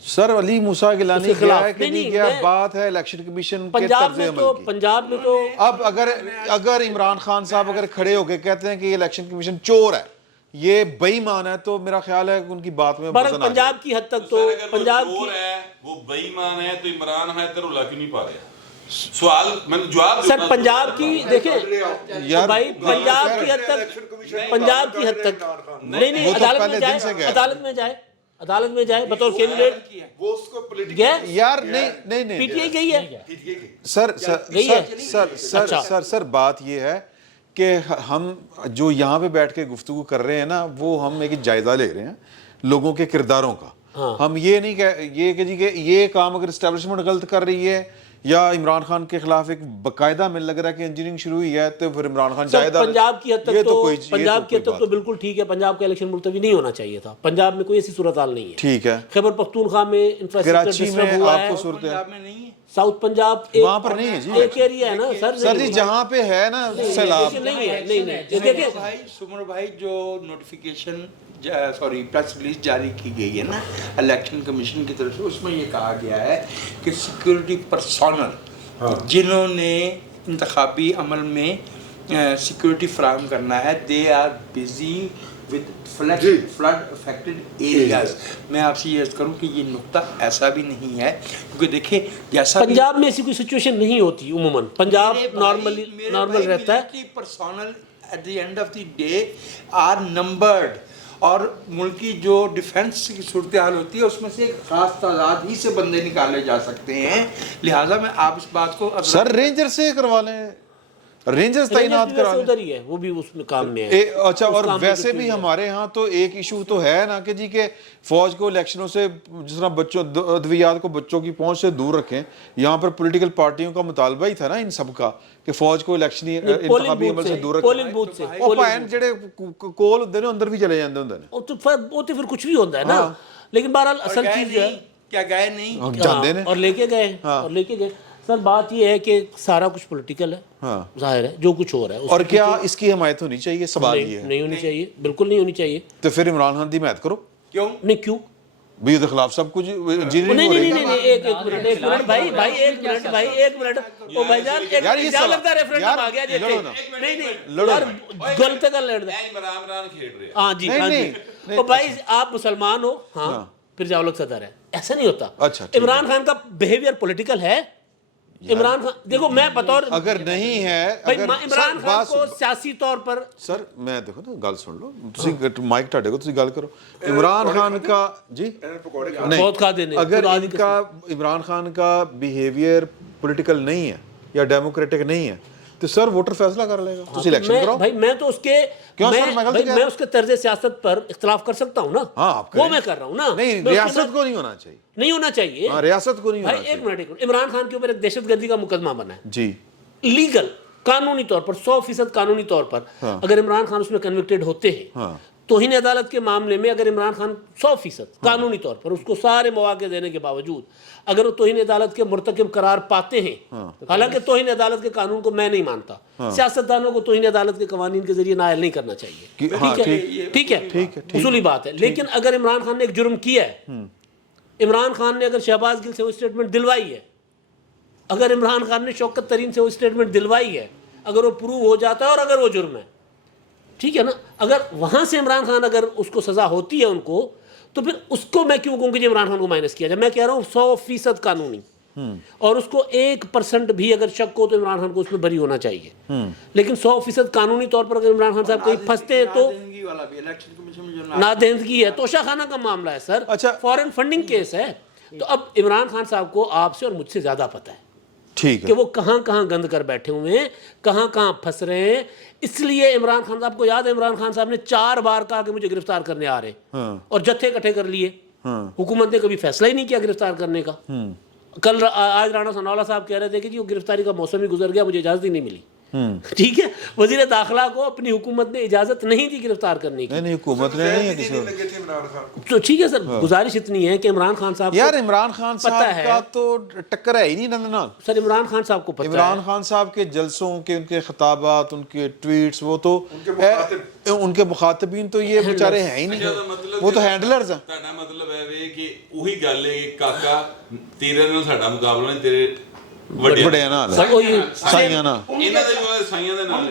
سر علی موسیٰ گیلانی گیا ہے کہ نہیں گیا, بات ہے الیکشن کمیشن کے طرز عمل کی. پنجاب میں تو اب اگر عمران خان صاحب اگر کھڑے ہو کے کہتے ہیں کہ یہ الیکشن کمیشن چور ہے, یہ بے ایمان ہے, تو میرا خیال ہے کہ ان کی بات میں وزن آ جائے. پنجاب کی حد تک تو پنجاب کی وہ بے ایمان ہے تو عمران حیدر اللہ کیوں نہیں پا رہے. سوال میں جواب سر پنجاب کی دیکھیں بھائی, پنجاب کی حد تک نہیں عدالت میں جائے بطور کینڈیڈیٹ یار نہیں پی ٹی آئی گئی ہے. سر بات یہ ہے کہ ہم جو یہاں پہ بیٹھ کے گفتگو کر رہے ہیں نا, وہ ہم ایک جائزہ لے رہے ہیں لوگوں کے کرداروں کا. ہم یہ نہیں کہ یہ کام اگر اسٹیبلشمنٹ غلط کر رہی ہے یا عمران خان کے خلاف ایک باقاعدہ مل لگ رہا ہے کہ انجینئرنگ شروع ہوئی ہے, تو پھر عمران خان جائے دار. پنجاب کی حد تک تو بالکل ٹھیک ہے, پنجاب کا الیکشن ملتوی نہیں ہونا چاہیے تھا. پنجاب میں کوئی ایسی صورتحال نہیں ہے. ٹھیک ہے, خیبر پختونخوا میں کراچی میں آپ کو صورت ہے, ساؤتھ پنجاب وہاں پر نہیں ہے جی, ایک ایریا ہے نا سر جی جہاں پہ ہے نا سیلاب نہیں ہے. دیکھیں سمر بھائی جو نوٹیفیکیشن پریس ریلیز جاری کی گئی ہے نا الیکشن کمیشن کی طرف سے, اس میں یہ کہا گیا ہے کہ سیکورٹی پرسونل جنہوں نے انتخابی عمل میں سیکورٹی فراہم کرنا ہے, they are busy with flood affected areas. میں آپ سے یہ عرض کروں کہ یہ نقطہ ایسا بھی نہیں ہے, کیونکہ دیکھیں جیسا پنجاب میں ایسی کوئی سچویشن نہیں ہوتی عموماً. پنجاب نارمل رہتا ہے. Personnel at the end of the day are numbered, اور ملک کی جو ڈیفنس کی صورتحال ہوتی ہے اس میں سے ایک خاص تعداد ہی سے بندے نکالے جا سکتے ہیں. لہٰذا میں آپ اس بات کو سر رینجر سے کروا لیں, رینجرز تعینات کرا ادھر ہی ہے, وہ بھی اس میں کام میں ہے. اچھا, اور ویسے بھی ہمارے ہاں تو ایک ایشو تو ہے نا کہ جی کہ فوج کو الیکشنوں سے جس طرح بچوں ادویات کو بچوں کی پہنچ سے دور رکھیں. یہاں پر پولیٹیکل پارٹیوں کا مطالبہ ہی تھا نا ان سب کا کہ فوج کو الیکشنی انتخابی عمل سے دور رکھیں. پولنگ بوتھ سے وہ پائن جڑے کول ہوندے نے اندر بھی چلے جاندے ہوندے نے, وہ تو پھر کچھ بھی ہوتا ہے نا. لیکن بہرحال اصل چیز ہے کیا گئے نہیں جاندے نے اور لے کے گئے. سر بات یہ ہے کہ سارا کچھ پولیٹیکل ہے, ظاہر ہے جو کچھ ہو رہا ہے. اور کیا اس کی حمایت ہونی چاہیے؟ سوال یہ ہے. نہیں ہونی چاہیے, بالکل نہیں ہونی چاہیے. تو پھر عمران خان دی حمایت کرو. کیوں نہیں, کیوں بھی کے خلاف سب کچھ نہیں ایک منٹ بھائی ایک منٹ او بھائی جان ایک لگتا ریفرنڈم آ گیا جی. نہیں غلط کر لیٹ دے. ہاں جی او بھائی آپ مسلمان ہو, ہاں پھر جاؤ لوگ صدر ہے, ایسا نہیں ہوتا. عمران خان کا بیہیویئر پولیٹیکل ہے. عمران خان دیکھو میں بطور اگر نہیں ہے عمران خان کو سیاسی طور پر سر میں دیکھو نا گل سن لو, تسی مائک ٹاڈے کو تسی گل کرو. عمران خان کا جی بہت کھا دینے, اگر ان کا عمران خان کا بیہیویئر پولیٹیکل نہیں ہے یا ڈیموکریٹک نہیں ہے تو سر ووٹر فیصلہ کر لے گا, تسی الیکشن کراؤ. بھائی میں تو اس کے کیوں سر, میں غلطی کہہ رہا میں ہوں؟ اس کے طرز سیاست پر اختلاف کر سکتا ہوں نا, ہاں آپ وہ میں کر رہا ہوں نا. نہیں, میں اس کے ریاست ساتھ- کو نہیں ہونا چاہیے. نہیں ہونا چاہیے. ہاں ریاست کو نہیں ہونا بھائی ایک چاہیے. منٹ, عمران خان کے اوپر ایک دہشت گردی کا مقدمہ بنا ہے جی لیگل, قانونی طور پر 100% قانونی طور پر. اگر عمران خان اس میں کنوکٹڈ ہوتے ہیں, توہین عدالت کے معاملے میں اگر عمران خان 100% قانونی طور پر اس کو سارے مواقع دینے کے باوجود اگر وہ توہین عدالت کے مرتکب قرار پاتے ہیں, حالانکہ توہین عدالت کے قانون کو میں نہیں مانتا, سیاستدانوں کو توہین عدالت کے قوانین کے ذریعے نائل نہیں کرنا چاہیے, ٹھیک ہے, اصولی بات ہے. لیکن اگر عمران خان نے ایک جرم کیا ہے, عمران خان نے اگر شہباز گل سے وہ اسٹیٹمنٹ دلوائی ہے, اگر عمران خان نے شوکت ترین سے وہ اسٹیٹمنٹ دلوائی ہے, اگر وہ پروو ہو جاتا ہے اور اگر وہ جرم ہے, ٹھیک ہے نا, اگر وہاں سے عمران خان اگر اس کو سزا ہوتی ہے ان کو, تو پھر اس کو میں کیوں کہوں کہ عمران خان کو مائنس کیا جائے. میں کہہ رہا ہوں 100% قانونی, اور اس کو 1% بھی اگر شک ہو تو عمران خان کو اس میں بری ہونا چاہیے. لیکن 100% قانونی طور پر اگر عمران خان صاحب کہیں پھنستے ہیں تو نادہندگی ہے, توشہ خانہ کا معاملہ ہے سر, فورن فنڈنگ کیس ہے. تو اب عمران خان صاحب کو آپ سے اور مجھ سے زیادہ پتہ ہے ٹھیک ہے کہ وہ کہاں کہاں گند کر بیٹھے ہوئے ہیں, کہاں کہاں پھنس رہے ہیں. اس لیے عمران خان صاحب کو یاد ہے, عمران خان صاحب نے 4 بار کہا کہ مجھے گرفتار کرنے آ رہے ہیں, اور جتھے اکٹھے کر لیے. حکومت نے کبھی فیصلہ ہی نہیں کیا گرفتار کرنے کا. کل آج رانا ثناءاللہ صاحب کہہ رہے تھے کہ جی وہ گرفتاری کا موسم ہی گزر گیا, مجھے اجازت ہی نہیں ملی. ٹھیک ہے, وزیر داخلہ کو اپنی حکومت نے اجازت نہیں دی گرفتار کرنے کی. نہیں حکومت نے نہیں ہے کسی کو. لگے تھے عمران خان کو. تو ٹھیک ہے سر, گزارش اتنی ہے کہ عمران خان صاحب یار عمران خان صاحب ہے. کا تو ٹکر ہے ہی نہیں نندنا. سر عمران خان صاحب کو پتہ ہے, عمران خان صاحب کے جلسوں کے, ان کے خطابات, ان کے ٹویٹس, وہ تو ان کے مخاطبین تو یہ بیچارے ہیں ہی نہیں, وہ تو ہینڈلرز ہیں. ਤੁਹਾਡਾ ਮਤਲਬ ਹੈ ਵੇ ਕਿ ਉਹੀ ਗੱਲ ਹੈ ਕਿ ਕਾਕਾ ਤੇਰੇ ਨਾਲ ਸਾਡਾ ਮੁਕਾਬਲਾ ਨਹੀਂ, ਤੇਰੇ بڑے نال سائیاں نا ਇਹਨਾਂ ਦੇ ਜੋ ਸਾਈਆਂ ਦੇ ਨਾਲ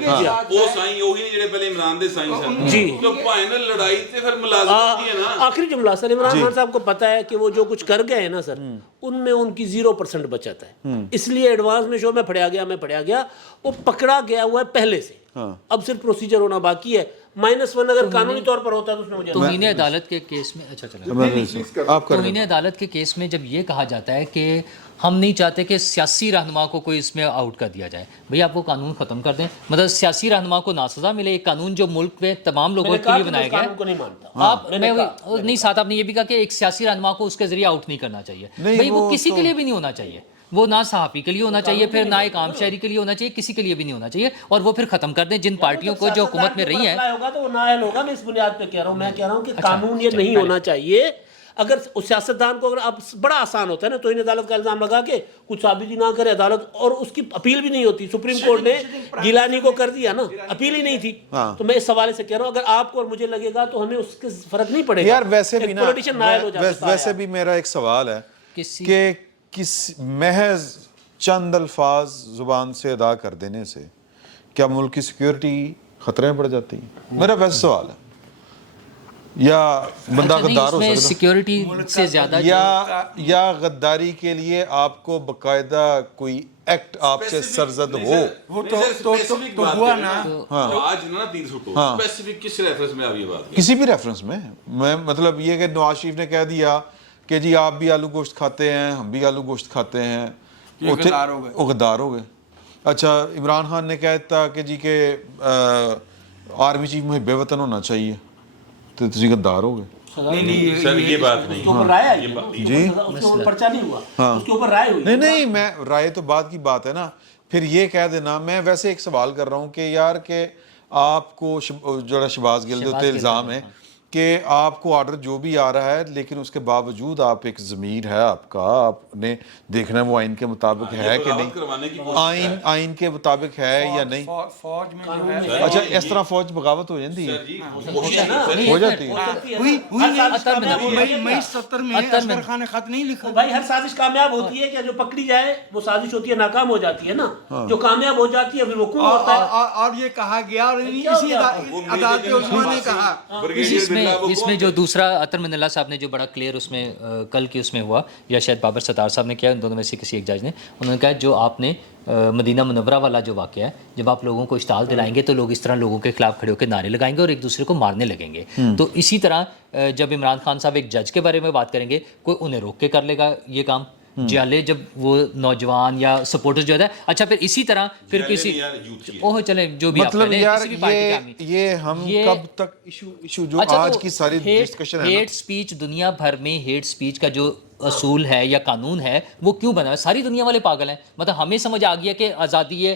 ਉਹ ਸਾਈ ਉਹੀ ਜਿਹੜੇ ਪਹਿਲੇ ਇਮਰਾਨ ਦੇ ਸਾਈ ਸਨ جی تو ਭਾਵੇਂ ਨਾਲ ਲੜਾਈ ਤੇ ਫਿਰ ਮੁਲਾਜ਼ਮਤ کی ہے نا. آخری جملہ سر, عمران خان صاحب کو پتہ ہے کہ وہ جو کچھ کر گئے ہیں نا سر, ان میں ان کی 0% بچت ہے. اس لیے ایڈوانس میں شو میں پڑھیا گیا, وہ پکڑا گیا ہوا ہے پہلے سے, اب صرف پروسیجر ہونا باقی ہے. -1 اگر قانونی طور پر ہوتا ہے تو اس میں مجھے توہین عدالت کے کیس میں, اچھا چلا, آپ کر توہین عدالت کے کیس میں جب یہ کہا جاتا ہے کہ ہم نہیں چاہتے کہ سیاسی رہنما کو کوئی اس میں آؤٹ کر دیا جائے, بھئی آپ وہ قانون ختم کر دیں, مطلب سیاسی رہنما کو نا سزا ملے. ایک قانون جو ملک میں تمام لوگوں کے لیے بنایا گیا کو نہیں مانتا. آپ نہیں, ساتھ آپ نے یہ بھی کہا کہ ایک سیاسی رہنما کو اس کے ذریعے آؤٹ نہیں کرنا چاہیے. بھئی وہ کسی کے لیے بھی نہیں ہونا چاہیے, وہ نہ صحافی کے لیے ہونا چاہیے, پھر نہ ایک عام شہری کے لیے ہونا چاہیے, کسی کے لیے بھی نہیں ہونا چاہیے, اور وہ پھر ختم کر دیں. جن پارٹیوں کو جو حکومت میں رہی ہیں ہوگا تو وہ نائل ہوگا. میں اس بنیاد پہ کہہ رہا ہوں, میں کہہ رہا ہوں کہ قانون یہ نہیں ہونا چاہیے. اگر سیاستدان کو, اگر اب بڑا آسان ہوتا ہے نا توہین عدالت کا الزام لگا کے کچھ ثابت ہی نہ کرے عدالت, اور اس کی اپیل بھی نہیں ہوتی. سپریم کورٹ نے گیلانی کو کر دیا نا, اپیل ہی نہیں تھی. تو میں اس حوالے سے کہہ رہا ہوں, اگر آپ کو اور مجھے لگے گا تو ہمیں اس کے فرق نہیں پڑے گا. یار ویسے بھی نا, پولیٹیشین نائل ہو جاتا ہے. ویسے بھی میرا ایک سوال ہے کہ محض چند الفاظ زبان سے ادا کر دینے سے کیا ملک کی سیکیورٹی خطرے میں پڑ جاتی ہے؟ میرا ویسے سوال ہے. یا بندہ غدار ہو سکتا سیکیورٹی سے زیادہ یا غداری کے لیے آپ کو باقاعدہ کوئی ایکٹ آپ سے سرزد ہو. وہ تو ہوا نا. آج نا 302 اسپیسیفک کس ریفرنس میں آپ یہ بات کسی بھی ریفرنس میں, میں مطلب یہ کہ نواز شریف نے کہہ دیا کہ جی آپ بھی آلو گوشت کھاتے ہیں, ہم بھی آلو گوشت کھاتے ہیں, وہ غدار ہو گئے. اچھا عمران خان نے کہتا کہ جی کہ آرمی چیف محب وطن ہونا چاہیے, تو تسی غدار ہو گئے. سر یہ بات نہیں, اس کے اوپر رائے آئی, جی اس کے اوپر پرچہ نہیں ہوا, اس کے اوپر رائے ہوئی. نہیں میں رائے تو بات کی بات ہے نا. پھر یہ کہہ دینا, میں ویسے ایک سوال کر رہا ہوں کہ یار کہ آپ کو جو شہباز گل دے الزام ہے کہ آپ کو آرڈر جو بھی آ رہا ہے, لیکن اس کے باوجود آپ ایک ضمیر ہے آپ کا, آپ نے دیکھنا ہے وہ آئین کے مطابق ہے کہ نہیں, آئین کے مطابق ہے یا نہیں. فوج میں جو ہے, اچھا اس طرح فوج بغاوت ہو جاتی ہے, ہو جاتی ہے. مئی 70 میں اصغر خان نے خط نہیں لکھا. بھائی ہر سازش کامیاب ہوتی ہے کہ جو پکڑی جائے وہ سازش ہوتی ہے, ناکام ہو جاتی ہے نا. جو کامیاب ہو جاتی ہے پھر وہ کون ہوتا ہے. اور یہ کہا گیا, اور اسی عدالت عظمیٰ نے کہا. اس میں جو دوسرا عطر من اللہ صاحب نے جو بڑا کلیئر اس میں کل کی اس میں ہوا, یا شاید بابر ستار صاحب نے کیا, ان دونوں میں سے کسی ایک جج نے, انہوں نے کہا جو آپ نے مدینہ منورہ والا جو واقعہ ہے, جب آپ لوگوں کو اشتعال دلائیں گے تو لوگ اس طرح لوگوں کے خلاف کھڑے ہو کے نعرے لگائیں گے اور ایک دوسرے کو مارنے لگیں گے. تو اسی طرح جب عمران خان صاحب ایک جج کے بارے میں بات کریں گے, کوئی انہیں روک کے کر لے گا یہ کام, جالے جب وہ نوجوان یا سپورٹر جو ہے اچھا پھر اسی طرح پھر کسی اوہ چلیں جو بھی مطلب یار یہ ہم کب تک ایشو جو آج کی ساری ڈسکشن ہے ہیٹ سپیچ دنیا بھر میں ہیٹ سپیچ کا جو اصول ہے یا قانون ہے وہ کیوں بنا ہے؟ ساری دنیا والے پاگل ہیں. مطلب ہمیں سمجھ آ گیا کہ آزادی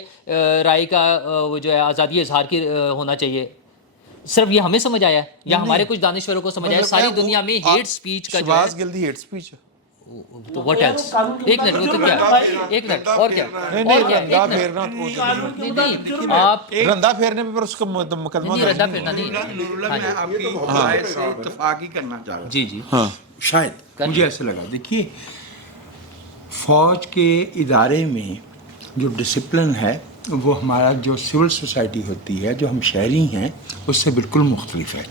رائے کا وہ جو ہے آزادی اظہار کی ہونا چاہیے, صرف یہ ہمیں سمجھ آیا ہے یا ہمارے کچھ دانشوروں کو سمجھ آیا ساری دنیا میں ہیٹ سپیچ کا جو ہے شہباز گلدی ہیٹ سپیچ ہے تو واٹ ایلس. ایک منٹ وہ تو کیا ایک منٹ اور کیا رندا پھیرنا نہیں آپ رندا پھیرنے پہ اس کا مقدمہ نہیں رندا پھرنا نہیں میں آپ کی رائے سے اتفاق ہی کرنا چاہ رہا جی جی شاید مجھے ایسا لگا. دیکھیے فوج کے ادارے میں جو ڈسپلن ہے وہ ہمارا جو سول سوسائٹی ہوتی ہے جو ہم شہری ہیں اس سے بالکل مختلف ہے.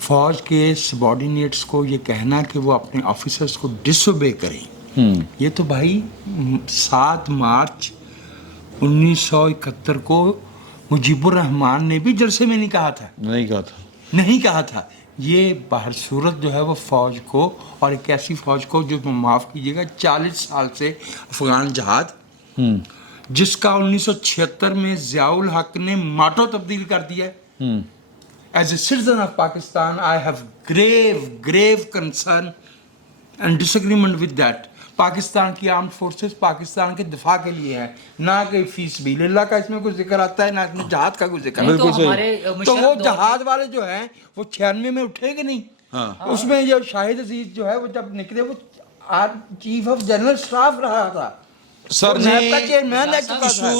فوج کے سبارڈینیٹس کو یہ کہنا کہ وہ اپنے آفیسرس کو ڈس اوبے کریں, یہ تو بھائی 7 مارچ 1971 کو مجیب الرحمان نے بھی جلسے میں نہیں کہا تھا. یہ باہر صورت جو ہے وہ فوج کو اور ایک ایسی فوج کو جو معاف کیجیے گا 40 سال سے افغان جہاد جس کا 1976 میں ضیاء الحق نے ماٹو تبدیل کر دیا ہے. As a citizen of Pakistan, I have grave concern and disagreement with that. Pakistan کی آرمڈ فورسز پاکستان کے دفاع کے لیے ہیں, نہ کہ فی سبیل اللہ کا اس میں کوئی ذکر آتا ہے نہ اس میں جہاد کا کوئی ذکر آتا ہے. تو وہ جہاد والے جو ہیں وہ 96 میں اٹھے گے نہیں. اس میں جو شاہد عزیز جو ہے وہ جب نکلے وہ چیف آف جنرل اسٹاف رہا تھا سر چیئرمین رہ چکا تھا.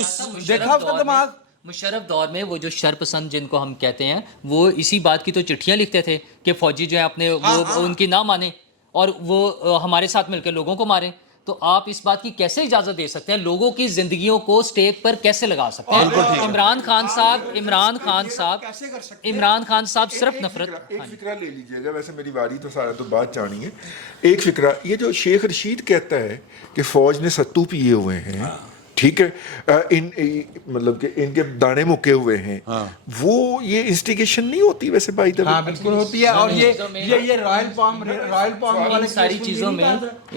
دیکھا اس کا دماغ. مشرف دور میں وہ جو شرپسند جن کو ہم کہتے ہیں وہ اسی بات کی تو چٹھیاں لکھتے تھے کہ فوجی جو ہے اپنے وہ ان کی نہ مانیں اور وہ ہمارے ساتھ مل کے لوگوں کو ماریں. تو آپ اس بات کی کیسے اجازت دے سکتے ہیں, لوگوں کی زندگیوں کو سٹیک پر کیسے لگا سکتے ہیں؟ عمران خان صاحب صرف نفرت. ایک فکرہ لے لیجئے گا, ویسے میری واری تو سارا تو بات جانی ہے. ایک فکرہ یہ جو شیخ رشید کہتا ہے کہ فوج نے ستو پیے ہوئے ہیں, ٹھیک ہے, مطلب کہ ان کے دانے مکے ہوئے ہیں, وہ یہ انسٹیگیشن نہیں ہوتی ویسے بھائی؟ ہاں بالکل ہوتی ہے. اور یہ رائل پام ان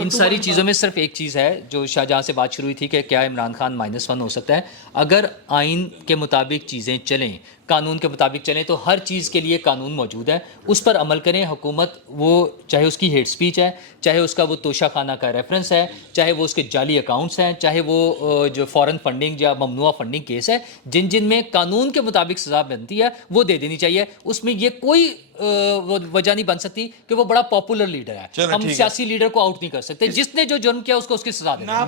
ساری چیزوں میں صرف ایک چیز ہے جو شاہجہاں سے بات شروع ہوئی تھی کہ کیا عمران خان -1 ہو سکتا ہے. اگر آئین کے مطابق چیزیں چلیں, قانون کے مطابق چلیں تو ہر چیز کے لیے قانون موجود ہے, اس پر عمل کریں. حکومت وہ چاہے اس کی ہیٹ سپیچ ہے, چاہے اس کا وہ توشہ خانہ کا ریفرنس ہے, چاہے وہ اس کے جعلی اکاؤنٹس ہیں, چاہے وہ جو فورن فنڈنگ یا ممنوعہ فنڈنگ کیس ہے, جن میں قانون کے مطابق سزا بنتی ہے وہ دے دینی چاہیے. اس میں یہ کوئی وجہ نہیں بن سکتی کہ وہ بڑا پاپولر لیڈر ہے. ہم سیاسی لیڈر کو آؤٹ نہیں کر سکتے. جس نے جو جرم کیا اس کو اس کی سزا دینا.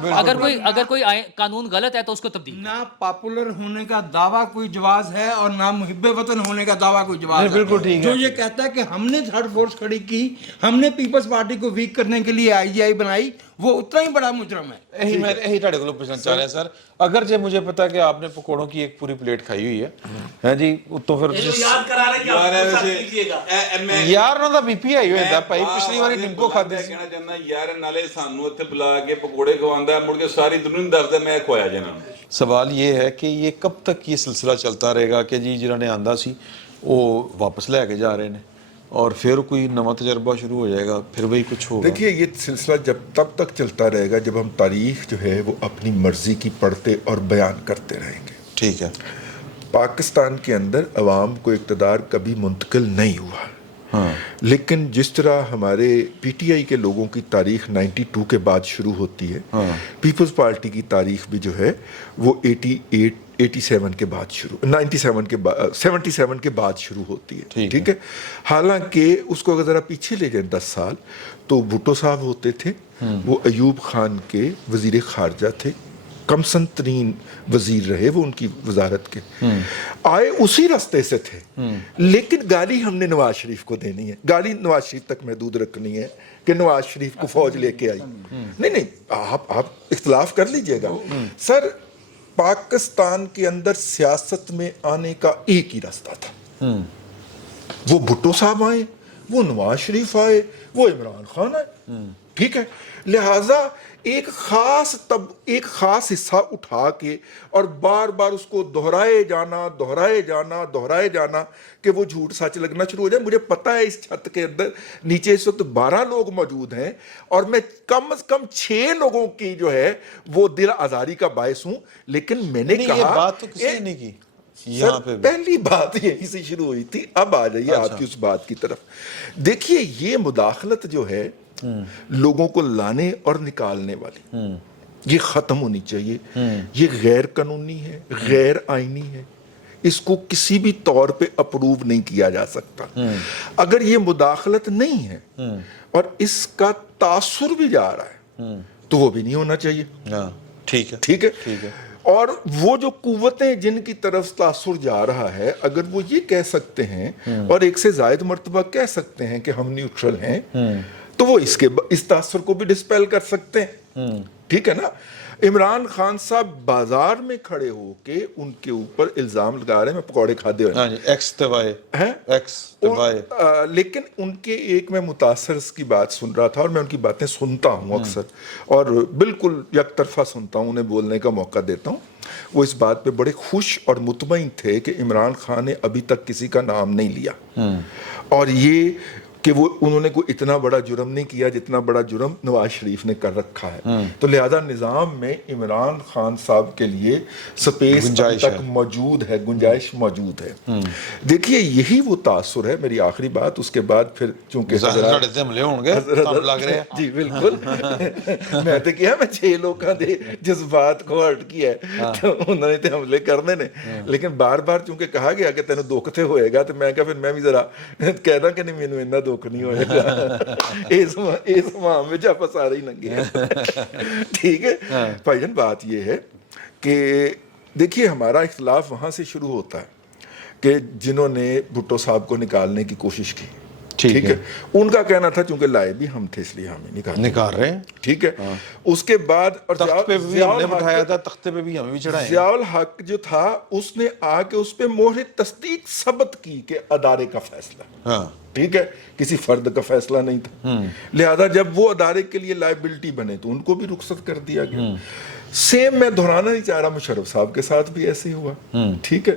اگر کوئی قانون غلط ہے تو اس کو تبدیل. نہ پاپولر ہونے کا دعویٰ کوئی جواز ہے اور نہ محب وطن ہونے کا دعویٰ کوئی جواز ہے. جو یہ کہتا ہے کہ ہم نے تھرڈ فورس کھڑی کی, ہم نے پیپلز پارٹی کو ویک کرنے کے لیے IGI بنائی, وہ اتنا ہی بڑا مجرم ہے. یہی تھوڑے کو پوچھنا چاہ رہے ہیں سر. اگرچہ مجھے پتا کہ آپ نے پکوڑوں کی ایک پوری پلیٹ کھائی ہوئی ہے جی, تو پھر یار نہ دا بی پی آئی ہوئے دا بھائی پچھلی باری ٹنکو کھاتے ہیں. کہنا چاہنا یار نالے سانو اتنے بلا کے پکوڑے کھواندا ہے, مڑ کے ساری دنیا نے دسدا میں کھوایا جنا. سوال یہ ہے کہ یہ کب تک یہ سلسلہ چلتا رہے گا کہ جی جنہوں نے آندا سی وہ واپس لے کے جا رہے ہیں اور پھر کوئی نواں تجربہ شروع ہو جائے گا, پھر وہی کچھ ہوگا. دیکھیے یہ سلسلہ تب تک چلتا رہے گا جب ہم تاریخ جو ہے وہ اپنی مرضی کی پڑھتے اور بیان کرتے رہیں گے. ٹھیک ہے. پاکستان کے اندر عوام کو اقتدار کبھی منتقل نہیں ہوا, لیکن جس طرح ہمارے PTI کے لوگوں کی تاریخ 92 کے بعد شروع ہوتی ہے, پیپلز پارٹی کی تاریخ بھی جو ہے وہ 87 کے بعد 77 کے بعد شروع ہوتی ہے. ٹھیک ہے. حالانکہ اس کو اگر ذرا پیچھے لے جائیں 10 سال تو بھٹو صاحب ہوتے تھے, وہ ایوب خان کے وزیر خارجہ تھے, کمسن ترین وزیر رہے وہ ان کی وزارت کے, آئے اسی راستے سے تھے. لیکن گالی ہم نے نواز شریف کو دینی ہے, گالی نواز شریف تک محدود رکھنی ہے کہ نواز شریف کو فوج لے کے آئی. نہیں آپ اختلاف کر لیجئے گا سر. پاکستان کے اندر سیاست میں آنے کا ایک ہی راستہ تھا, وہ بھٹو صاحب آئے, وہ نواز شریف آئے, وہ عمران خان آئے. ٹھیک ہے. لہٰذا ایک خاص حصہ اٹھا کے اور بار بار اس کو دہرائے جانا کہ وہ جھوٹ سچ لگنا شروع ہو جائے. مجھے پتا ہے اس چھت کے اندر نیچے اس وقت 12 لوگ موجود ہیں اور میں کم از کم 6 لوگوں کی جو ہے وہ دل آزاری کا باعث ہوں, لیکن میں نے کہا یہ بات تو کسی نے نہیں کی یہاں پہ. پہلی بات یہیں سے شروع ہوئی تھی. اب آ جائیے آپ کی اس بات کی طرف. دیکھیے یہ مداخلت جو ہے لوگوں کو لانے اور نکالنے والی, یہ ختم ہونی چاہیے. یہ غیر قانونی ہے, غیر آئینی ہے, اس کو کسی بھی طور پہ اپروو نہیں کیا جا سکتا. اگر یہ مداخلت نہیں ہے اور اس کا تاثر بھی جا رہا ہے تو وہ بھی نہیں ہونا چاہیے. ٹھیک ہے. اور وہ جو قوتیں جن کی طرف تاثر جا رہا ہے, اگر وہ یہ کہہ سکتے ہیں اور ایک سے زائد مرتبہ کہہ سکتے ہیں کہ ہم نیوٹرل ہیں, تو وہ اس تاثر کو بھی ڈسپیل کر سکتے ہیں. ٹھیک ہے نا. عمران خان صاحب بازار میں کھڑے ہو کے ان کے اوپر الزام لگا رہے ہیں میں پکوڑے کھادے ہوئے ہیں, لیکن ان کے ایک میں متاثر کی بات سن رہا تھا, اور میں ان کی باتیں سنتا ہوں اکثر اور بالکل یک طرفہ سنتا ہوں, انہیں بولنے کا موقع دیتا ہوں. وہ اس بات پہ بڑے خوش اور مطمئن تھے کہ عمران خان نے ابھی تک کسی کا نام نہیں لیا, اور یہ کہ وہ انہوں نے کوئی اتنا بڑا جرم نہیں کیا جتنا بڑا جرم نواز شریف نے کر رکھا ہے. تو لہذا نظام میں عمران خان صاحب کے لیے سپیس تک موجود ہے, گنجائش موجود ہے. دیکھیے یہی وہ تاثر ہے. میری آخری بات, اس کے بعد پھر چونکہ جی بالکل میں تو کیا میں 6 لوگاں دے جذبات کو ہرٹ کیا ہے تو انہوں نے تے حملے کرنے نے, لیکن بار بار چونکہ کہا گیا کہ تینوں دکھ تے ہوئے گا, تو میں کہا پھر میں بھی ذرا کہنا کہ نہیں مینوں انہاں دکھ نہیں ہوئے گا, اس ماہ میں جا پسارے ہی لگے. ٹھیک ہے بھائی جان, بات یہ ہے کہ دیکھیے ہمارا اختلاف وہاں سے شروع ہوتا ہے کہ جنہوں نے بھٹو صاحب کو نکالنے کی کوشش کی. ٹھیک ہے, ان کا کہنا تھا چونکہ لائے بھی ہم تھے اس لیے ہمیں نکال رہے ہیں. ٹھیک ہے. اس کے بعد اور تختے پہ بھی ہمیں بھی چڑھائے. ضیاء الحق جو تھا اس نے آ کے اس پہ مہر تصدیق ثبت کی کہ ادارے کا فیصلہ, ٹھیک ہے, کسی فرد کا فیصلہ نہیں تھا. لہذا جب وہ ادارے کے لیے لائبلٹی بنے تو ان کو بھی رخصت کر دیا گیا. سیم میں دہرانا نہیں چاہ رہا, مشرف صاحب کے ساتھ بھی ایسے ہی ہوا. ٹھیک ہے.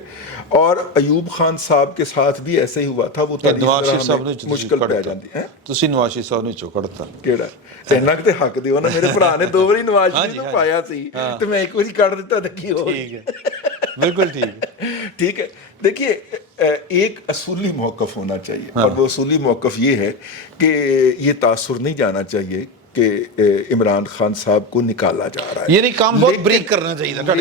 اور ایوب خان صاحب کے ساتھ بھی ایسے ہی ہوا تھا. وہ مشکل پہ آ جاتی ہے. تسی نواز شریف صاحب نے چوکڑتا کیڑا اینا کہ حق دیو نا, میرے بھرا نے 2 باری نواز شریف کو پایا سی تو میں ایک باری کٹ دیتا تھا. کی ہو بالکل ٹھیک. ٹھیک ہے. دیکھیے ایک اصولی موقف ہونا چاہیے, اور وہ اصولی موقف یہ ہے کہ یہ تاثر نہیں جانا چاہیے کہ عمران خان صاحب کو نکالا جا رہا ہے. یہ نہیں کام بہت بریک کرنا چاہیے تھا.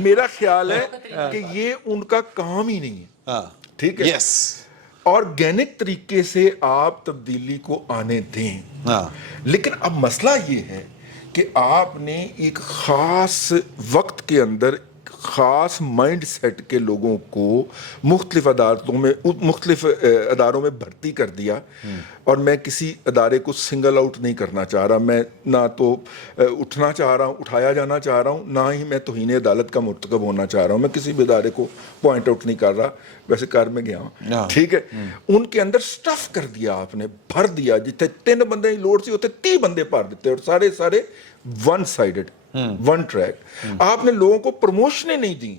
میرا خیال ہے کہ یہ ان کا کام ہی نہیں ہے. ٹھیک ہے. آرگینک طریقے سے آپ تبدیلی کو آنے دیں, لیکن اب مسئلہ یہ ہے کہ آپ نے ایک خاص وقت کے اندر خاص مائنڈ سیٹ کے لوگوں کو مختلف اداروں میں بھرتی کر دیا. اور میں کسی ادارے کو سنگل آؤٹ نہیں کرنا چاہ رہا, میں نہ تو اٹھنا چاہ رہا ہوں, اٹھایا جانا چاہ رہا ہوں, نہ ہی میں توہین عدالت کا مرتکب ہونا چاہ رہا ہوں. میں کسی بھی ادارے کو پوائنٹ آؤٹ نہیں کر رہا, ویسے کار میں گیا ہوں. ٹھیک ہے. ان کے اندر سٹف کر دیا آپ نے, بھر دیا. جتنے 3 بندے کی لوڑ سی ہوتے 30 بندے بھر دیتے, اور سارے ون سائیڈڈ, ون ٹریک. آپ نے لوگوں کو پروموشنیں نہیں دی,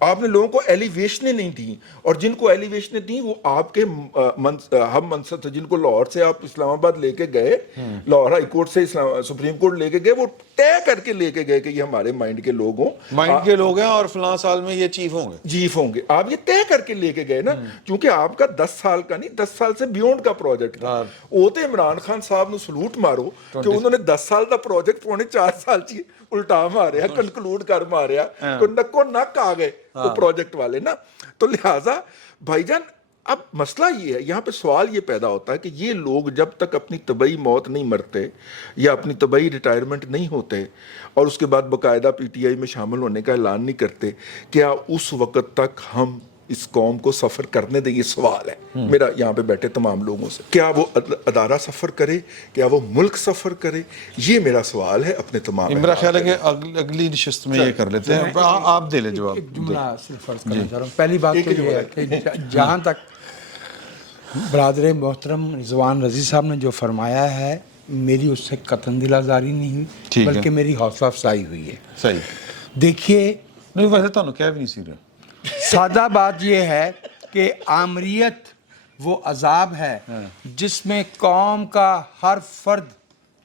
آپ نے لوگوں کو ایلیویشنیں نہیں دی, اور جن کو ایلیویشنیں دی وہ آپ کے ہم منصب تھے. جن کو لاہور سے آپ اسلام آباد لے کے گئے, لاہور ہائی کورٹ سے سپریم کورٹ لے کے گئے, وہ طے کر کے لے کے گئے کہ یہ ہمارے مائنڈ کے لوگ ہوں, مائنڈ کے لوگ ہیں, اور فلاں سال میں یہ چیف ہوں گے. آپ یہ طے کر کے لے کے گئے نا, کیونکہ آپ کا 10 سال کا نہیں, 10 سال سے بیونڈ کا پروجیکٹ تھا. وہ تو عمران خان صاحب نے سلوٹ مارو کہ انہوں نے 10 سال کا پروجیکٹ 4.5 سال چی الٹا ماریا, کنکلوڈ کر ماریا, تو نکو نک آ گئے وہ پروجیکٹ والے نا. تو لہٰذا بھائی جان اب مسئلہ یہ ہے, یہاں پہ سوال یہ پیدا ہوتا ہے کہ یہ لوگ جب تک اپنی طبعی موت نہیں مرتے یا اپنی طبعی ریٹائرمنٹ نہیں ہوتے اور اس کے بعد باقاعدہ پی ٹی آئی میں شامل ہونے کا اعلان نہیں کرتے, کیا اس وقت تک ہم اس قوم کو سفر کرنے دیں؟ یہ سوال ہے میرا یہاں پہ بیٹھے تمام لوگوں سے. کیا وہ ادارہ سفر کرے, کیا وہ ملک سفر کرے؟ یہ میرا سوال ہے اپنے تمام. میرا خیال ہے کہ اگلی نشست میں یہ کر لیتے ہیں. آپ دے لیں جواب. ایک جملہ صرف عرض کرنا چاہ رہا ہوں. پہلی بات تو یہ ہے کہ جہاں تک برادر محترم رضوان رضی صاحب نے جو فرمایا ہے میری اس سے قطعاً دل آزاری نہیں ہوئی بلکہ میری حوصلہ افزائی ہوئی ہے. صحیح دیکھیے نہیں ویسے تو کہہ بھی نہیں سی رہا. سادہ بات یہ ہے کہ آمریت وہ عذاب ہے جس میں قوم کا ہر فرد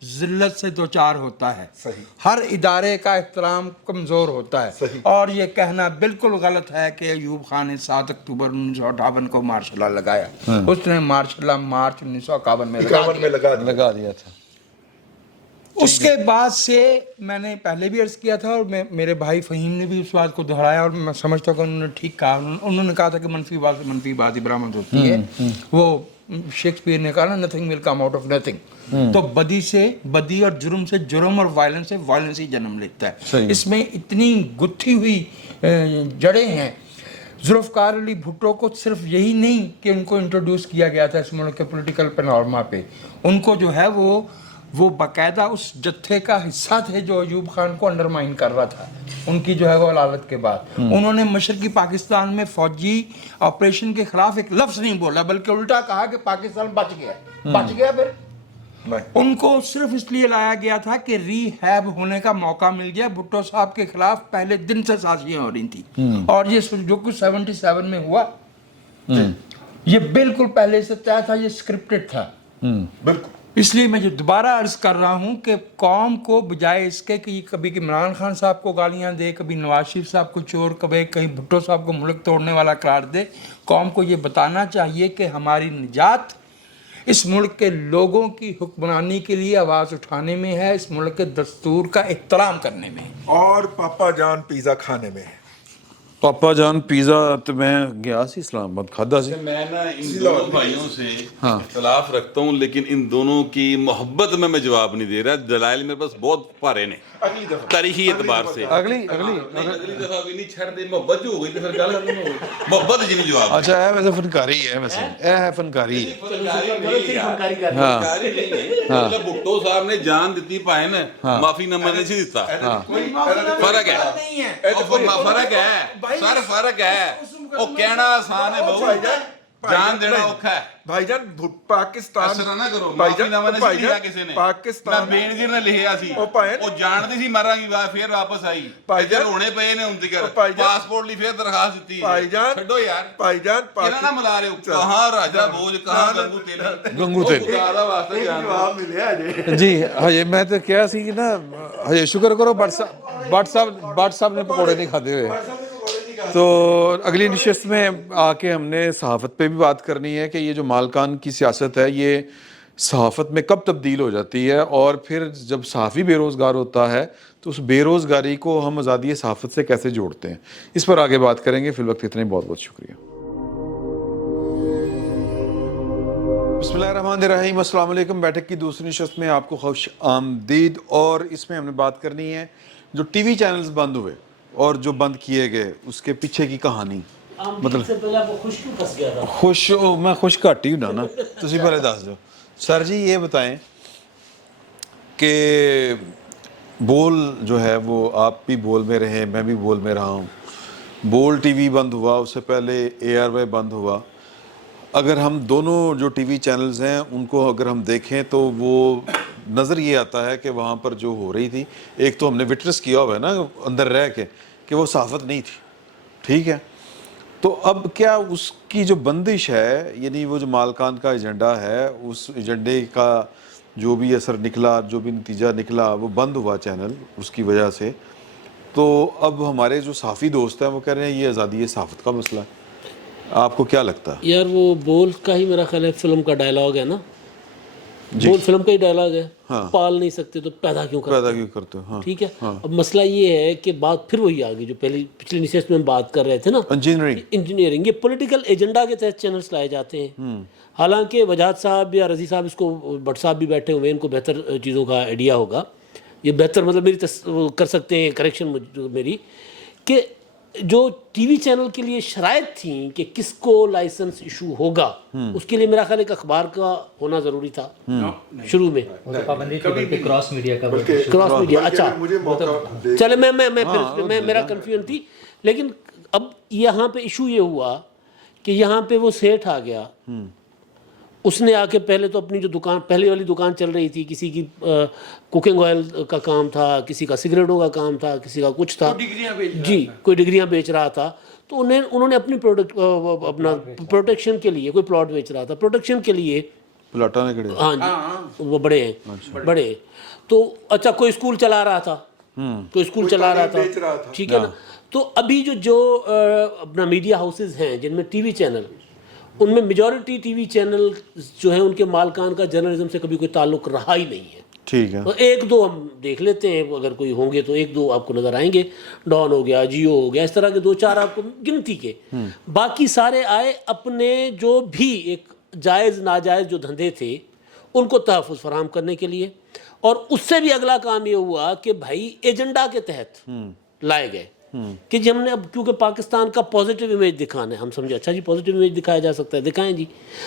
ذلت سے دوچار ہوتا ہے, ہر ادارے کا احترام کمزور ہوتا ہے, اور یہ کہنا بالکل غلط ہے کہ ایوب خان نے 7 اکتوبر 1958 کو مارشل لا لگایا. اس نے مارشل لا مارچ 1951 میں لگا دیا تھا. اس کے بعد سے میں نے پہلے بھی عرض کیا تھا اور میرے بھائی فہیم نے بھی اس بات کو دہرایا اور میں سمجھتا ہوں کہ انہوں نے ٹھیک کہا. انہوں نے کہا تھا کہ منفی بات سے منفی بات ہی برآمد ہوتی ہے. وہ شیکسپیئر نے کہا نا nothing will come out of nothing. تو بدی سے بدی اور جرم سے جرم اور وائلنس سے وائلنس ہی جنم لیتا ہے. اس میں اتنی گتھی ہوئی جڑیں ہیں. ذوالفقار علی بھٹو کو صرف یہی نہیں کہ ان کو انٹروڈیوس کیا گیا تھا اس ملک کے پولیٹیکل پینورما پہ, ان کو جو ہے وہ باقاعدہ اس جتھے کا حصہ تھے جو ایوب خان کو انڈرمائن کر رہا تھا ان کی جو ہے وہ علالت کے بعد. انہوں نے مشرقی پاکستان میں فوجی آپریشن کے خلاف ایک لفظ نہیں بولا بلکہ الٹا کہا کہ پاکستان بچ گیا. پھر ان کو صرف اس لیے لایا گیا تھا کہ ری ہیب ہونے کا موقع مل گیا. بھٹو صاحب کے خلاف پہلے دن سے سازشیں ہو رہی تھیں اور یہ جو کچھ 77 میں ہوا یہ بالکل پہلے سے طے تھا, یہ اسکرپٹڈ تھا. بالکل. اس لیے میں جو دوبارہ عرض کر رہا ہوں کہ قوم کو بجائے اس کے کہ کبھی عمران خان صاحب کو گالیاں دے, کبھی نواز شریف صاحب کو چور, کبھی کہیں بھٹو صاحب کو ملک توڑنے والا قرار دے, قوم کو یہ بتانا چاہیے کہ ہماری نجات اس ملک کے لوگوں کی حکمرانی کے لیے آواز اٹھانے میں ہے, اس ملک کے دستور کا احترام کرنے میں ہے. اور پاپا جان پیزا کھانے میں ہے. پاپا جان پیزا تو میں گیا سی اسلام آباد کھادا سی. میں نا ان دونوں بھائیوں سے اختلاف رکھتا ہوں لیکن ان دونوں کی محبت میں جواب نہیں دے رہا. دلائل میرے پاس بہت پارے نے تاریخی اعتبار سے. اگلی دفعہ بھی نہیں چھڑ دے. محبت جو ہو گئی تو پھر گل ختم ہو گئی. محبت جن جواب. اچھا اے ویسے فنکاری ہے, ویسے اے ہے فنکاری. مطلب بھٹو صاحب نے جان دیتی پائے نا معافی نامہ نہیں سی دیتا. فرق ہے, فرق ہے سر, فرق ہے. وہ کہنا آسان ہے بہو, جان دینا اوکھا ہے. بھائی جان پاکستان اثر نہ کرو. معافی نامہ نہیں لکھا کسی نے. پاکستان میں بینظیر نے لکھیا سی, وہ جانتی سی مرا کی بات, پھر واپس آئی. ادھر ہونے پئے نے ان تکر پاسپورٹ لی پھر درخواست دیتی ہے. چھڈو یار بھائی جان کہنا نہ ملا رہے ہو. کہاں راجہ بوجھ, کہاں گنگو تیلی. گنگو تیلی خدا واسطے جان جی. ہجے میں تو کیا سی کہ نا ہجے شکر کرو بٹ صاحب نے پکوڑے نہیں کھاتے ہوئے. تو اگلی نشست میں آ کے ہم نے صحافت پہ بھی بات کرنی ہے کہ یہ جو مالکان کی سیاست ہے یہ صحافت میں کب تبدیل ہو جاتی ہے, اور پھر جب صحافی بے روزگار ہوتا ہے تو اس بے روزگاری کو ہم آزادی صحافت سے کیسے جوڑتے ہیں, اس پر آگے بات کریں گے. فی الوقت اتنے بہت بہت شکریہ. بسم اللہ الرحمن الرحیم. السلام علیکم. بیٹھک کی دوسری نشست میں آپ کو خوش آمدید. اور اس میں ہم نے بات کرنی ہے جو ٹی وی چینلز بند ہوئے اور جو بند کیے گئے اس کے پیچھے کی کہانی. مطلب میں خوش گھٹ ہی ہونا نا, تسی پہلے دس دو. سر جی یہ بتائیں کہ بول جو ہے وہ آپ بھی بول میں رہے, میں بھی بول میں رہا ہوں. بول ٹی وی بند ہوا, اس سے پہلے اے آر وائی بند ہوا. اگر ہم دونوں جو ٹی وی چینلز ہیں ان کو اگر ہم دیکھیں تو وہ نظر یہ آتا ہے کہ وہاں پر جو ہو رہی تھی, ایک تو ہم نے وٹنس کیا ہوا ہے نا اندر رہ کے کہ وہ صحافت نہیں تھی, ٹھیک ہے. تو اب کیا اس کی جو بندش ہے, یعنی وہ جو مالکان کا ایجنڈا ہے, اس ایجنڈے کا جو بھی اثر نکلا, جو بھی نتیجہ نکلا, وہ بند ہوا چینل اس کی وجہ سے. تو اب ہمارے جو صحافی دوست ہیں وہ کہہ رہے ہیں یہ آزادی صحافت کا مسئلہ ہے. آپ کو کیا لگتا ہے؟ یار وہ بول کا ہی میرا خیال ہے فلم کا ڈائلاگ ہے نا, بول فلم کا ہی ڈائلاگ ہے. پال نہیں سکتے تو پیدا کیوں کرتے ہو. ٹھیک ہے. اب مسئلہ یہ ہے کہ بات پھر وہی آگئی جو پچھلی نشست میں ہم بات کر رہے تھے نا, انجینئرنگ. یہ پولیٹیکل ایجنڈا کے تحت چینلز لائے جاتے ہیں. حالانکہ وجاہت صاحب یا رضی صاحب, اس کو بٹ صاحب بھی بیٹھے ہوئے, ان کو بہتر چیزوں کا آئیڈیا ہوگا. یہ بہتر مطلب میری کر سکتے ہیں کریکشن میری, کہ جو ٹی وی چینل کے لیے شرائط تھیں کہ کس کو لائسنس ایشو ہوگا, اس کے لیے میرا خیال ایک اخبار کا ہونا ضروری تھا شروع میں. کراس میڈیا کا کراس میڈیا. اچھا چلے میں میرا کنفیوژن تھی. لیکن اب یہاں پہ ایشو یہ ہوا کہ یہاں پہ وہ سیٹ آ گیا اس نے آ کے پہلے تو اپنی جو دکان پہلے والی دکان چل رہی تھی, کسی کی کوکنگ آئل کا کام تھا, کسی کا سگریٹوں کا کام تھا, کسی کا کچھ تھا, جی کوئی ڈگریاں بیچ رہا تھا. تو انہوں نے اپنی اپنا پروٹیکشن کے لیے, کوئی پلاٹ بیچ رہا تھا پروٹیکشن کے لیے, پلاٹا نے کڑے. ہاں جی وہ بڑے ہیں بڑے. تو اچھا کوئی اسکول چلا رہا تھا, کوئی اسکول چلا رہا تھا, ٹھیک ہے نا. تو ابھی جو اپنا میڈیا ہاؤسز ہیں جن میں ٹی وی چینل, ان میں میجورٹی ٹی وی چینل جو ہیں ان کے مالکان کا جرنلزم سے کبھی کوئی تعلق رہا ہی نہیں ہے. ٹھیک ہے. ایک دو ہم دیکھ لیتے ہیں, اگر کوئی ہوں گے تو ایک دو آپ کو نظر آئیں گے, ڈان ہو گیا, جیو ہو گیا, اس طرح کے 2-4 آپ کو گنتی کے. باقی سارے آئے اپنے جو بھی ایک جائز ناجائز جو دھندے تھے ان کو تحفظ فراہم کرنے کے لیے. اور اس سے بھی اگلا کام یہ ہوا کہ بھائی ایجنڈا کے تحت لائے گئے کہ جی ہم نے اب کیونکہ پاکستان کا پازیٹیو امیج دکھانا ہے, ہم سمجھے اچھا جی پازیٹیو امیج دکھایا جا سکتا ہے, دکھائیں جی.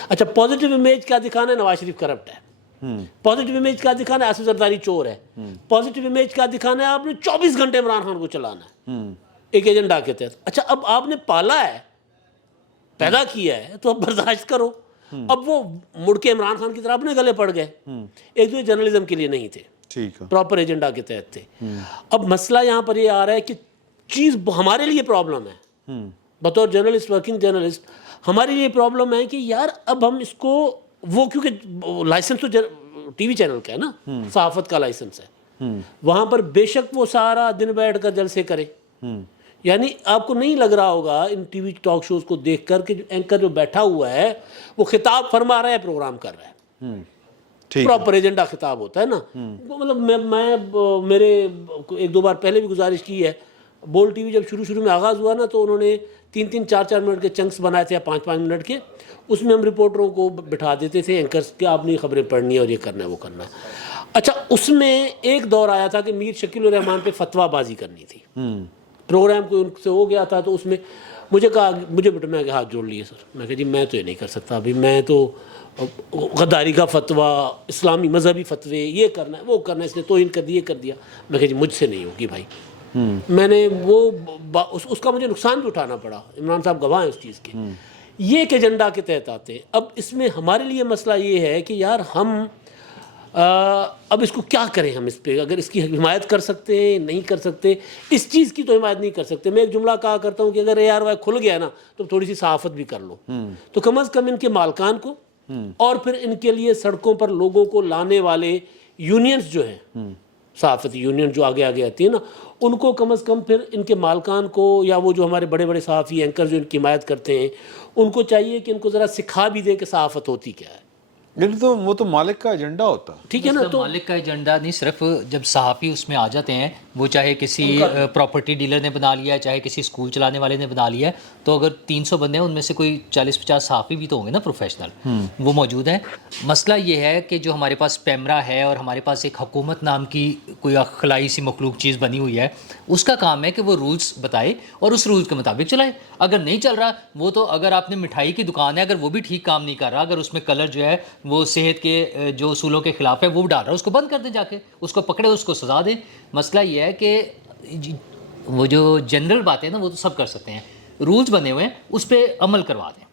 اچھا پازیٹیو امیج کیا دکھانا ہے؟ نواز شریف کرپٹ ہے. پازیٹیو امیج کیا دکھانا ہے؟ آصف زرداری چور ہے. پازیٹیو امیج کیا دکھانا ہے؟ آپ نے 24 گھنٹے عمران خان کو چلانا ہے ایک ایجنڈا کے تحت. اچھا اب آپ نے پالا ہے, پیدا کیا ہے, تو اب برداشت کرو. اب وہ مڑ کے عمران خان کی طرح اپنے گلے پڑ گئے. ایک دو جرنلزم کے لیے نہیں تھے, ٹھیک ہے, پراپر ایجنڈا کے تحت تھے. اب مسئلہ یہاں پر یہ آ رہا ہے کہ چیز ہمارے لیے پرابلم ہے بطور جرنلسٹ, ورکنگ جرنلسٹ, ہمارے لیے پرابلم ہے کہ یار اب ہم اس کو وہ کیونکہ لائسنس تو ٹی وی چینل کا ہے نا, صحافت کا لائسنس ہے, وہاں پر بے شک وہ سارا دن بیٹھ کر جلسے کرے. یعنی آپ کو نہیں لگ رہا ہوگا ان ٹی وی ٹاک شوز کو دیکھ کر کہ جو اینکر جو بیٹھا ہوا ہے وہ خطاب فرما رہا ہے, پروگرام کر رہا ہے. پراپر ایجنڈا خطاب ہوتا ہے نا. مطلب میں میرے 1-2 بار پہلے بھی گزارش کی ہے, بول ٹی وی جب شروع میں آغاز ہوا نا تو انہوں نے 3-3, 4-4 منٹ کے چنکس بنائے تھے, 5-5 منٹ کے. اس میں ہم رپورٹروں کو بٹھا دیتے تھے اینکرز کہ آپ نے خبریں پڑھنی ہے اور یہ کرنا ہے وہ کرنا ہے. اچھا اس میں ایک دور آیا تھا کہ میر شکیل الرحمان پہ فتویٰ بازی کرنی تھی. پروگرام کوئی ان سے ہو گیا تھا تو اس میں مجھے کہا, مجھے بیٹا میں ہاتھ جوڑ لیے سر. میں کہا جی میں تو یہ نہیں کر سکتا, ابھی میں تو غداری کا فتویٰ, اسلامی مذہبی فتوے, یہ کرنا ہے وہ کرنا ہے, اس نے توہین کر دی, یہ کر دیا. میں کہا جی مجھ سے نہیں ہوگی بھائی. میں نے وہ اس کا مجھے نقصان بھی اٹھانا پڑا, عمران صاحب گواہ ہیں اس چیز کے. یہ ایک ایجنڈا کے تحت آتے ہیں. اب اس میں ہمارے لیے مسئلہ یہ ہے کہ یار ہم اب اس کو کیا کریں, ہم اس پہ اگر اس کی حمایت کر سکتے ہیں نہیں کر سکتے, اس چیز کی تو حمایت نہیں کر سکتے. میں ایک جملہ کہا کرتا ہوں کہ اگر ARY کھل گیا نا تو تھوڑی سی صحافت بھی کر لو, تو کم از کم ان کے مالکان کو اور پھر ان کے لیے سڑکوں پر لوگوں کو لانے والے یونینز جو ہیں, صحافتی یونین جو آگے آتی ہے نا, ان کو کم از کم پھر ان کے مالکان کو یا وہ جو ہمارے بڑے بڑے صحافی اینکر جو ان کی حمایت کرتے ہیں ان کو چاہیے کہ ان کو ذرا سکھا بھی دیں کہ صحافت ہوتی کیا ہے. لیکن تو وہ تو مالک کا ایجنڈا ہوتا ہے, ٹھیک ہے نا. تو مالک کا ایجنڈا نہیں, صرف جب صحافی اس میں آ جاتے ہیں, وہ چاہے کسی پراپرٹی ڈیلر نے بنا لیا ہے, چاہے کسی اسکول چلانے والے نے بنا لیا ہے, تو اگر 300 بندے ہیں ان میں سے کوئی 40-50 صحافی بھی تو ہوں گے نا پروفیشنل, وہ موجود ہیں. مسئلہ یہ ہے کہ جو ہمارے پاس پیمرا ہے اور ہمارے پاس ایک حکومت نام کی کوئی خلائی سی مخلوق چیز بنی ہوئی ہے, اس کا کام ہے کہ وہ رولز بتائے اور اس رولز کے مطابق چلائے. اگر نہیں چل رہا وہ تو, اگر آپ نے مٹھائی کی دکان ہے, اگر وہ بھی ٹھیک کام نہیں کر رہا, اگر اس میں کلر جو ہے وہ صحت کے جو اصولوں کے خلاف ہے وہ ڈال رہا ہے, اس کو بند کر دیں, جا کے اس کو پکڑے, اس کو سزا دیں. مسئلہ یہ ہے کہ وہ جو جنرل باتیں ہیں نا وہ تو سب کر سکتے ہیں, رولز بنے ہوئے ہیں اس پہ عمل کروا دیں.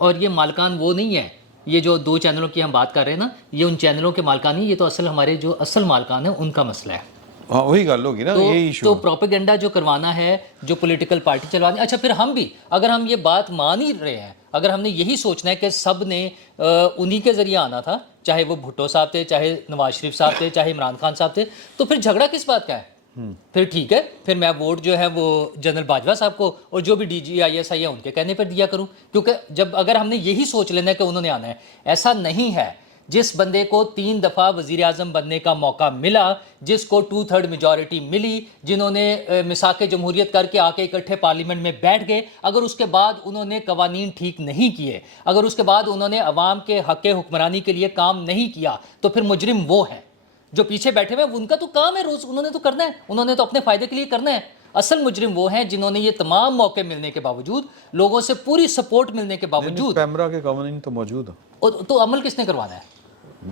اور یہ مالکان وہ نہیں ہے, یہ جو 2 چینلوں کی ہم بات کر رہے ہیں نا, یہ ان چینلوں کے مالکان نہیں, یہ تو اصل ہمارے جو اصل مالکان ہیں ان کا مسئلہ ہے. ہاں وہی گل ہوگی نا, یہی ایشو. تو پروپیگنڈا جو کروانا ہے, جو پولیٹیکل پارٹی چلوانی. اچھا پھر ہم بھی اگر ہم یہ بات مان ہی رہے ہیں, اگر ہم نے یہی سوچنا ہے کہ سب نے انہی کے ذریعے آنا تھا, چاہے وہ بھٹو صاحب تھے, چاہے نواز شریف صاحب تھے, چاہے عمران خان صاحب تھے, تو پھر جھگڑا کس بات کا ہے؟ پھر ٹھیک ہے, پھر میں ووٹ جو ہے وہ جنرل باجوہ صاحب کو اور جو بھی DGI ہے ان کے کہنے پر دیا کروں. کیونکہ جب اگر ہم نے یہی سوچ لینا ہے کہ انہوں نے آنا ہے, ایسا نہیں ہے. جس بندے کو 3 دفعہ وزیر اعظم بننے کا موقع ملا, جس کو 2/3 میجورٹی ملی, جنہوں نے میثاق جمہوریت کر کے آ کے اکٹھے پارلیمنٹ میں بیٹھ گئے, اگر اس کے بعد انہوں نے قوانین ٹھیک نہیں کیے, اگر اس کے بعد انہوں نے عوام کے حق حکمرانی کے لیے کام نہیں کیا, تو پھر مجرم وہ ہیں جو پیچھے بیٹھے ہوئے. ان کا تو کام ہے روز, انہوں نے تو کرنا ہے, انہوں نے تو اپنے فائدے کے لیے کرنا ہے. اصل مجرم وہ ہیں جنہوں نے یہ تمام موقع ملنے کے باوجود, لوگوں سے پوری سپورٹ ملنے کے باوجود, پیمرا کے قوانین تو موجود ہیں, تو عمل کس نے کروانا ہے؟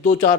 2-4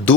2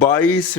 22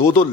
2-2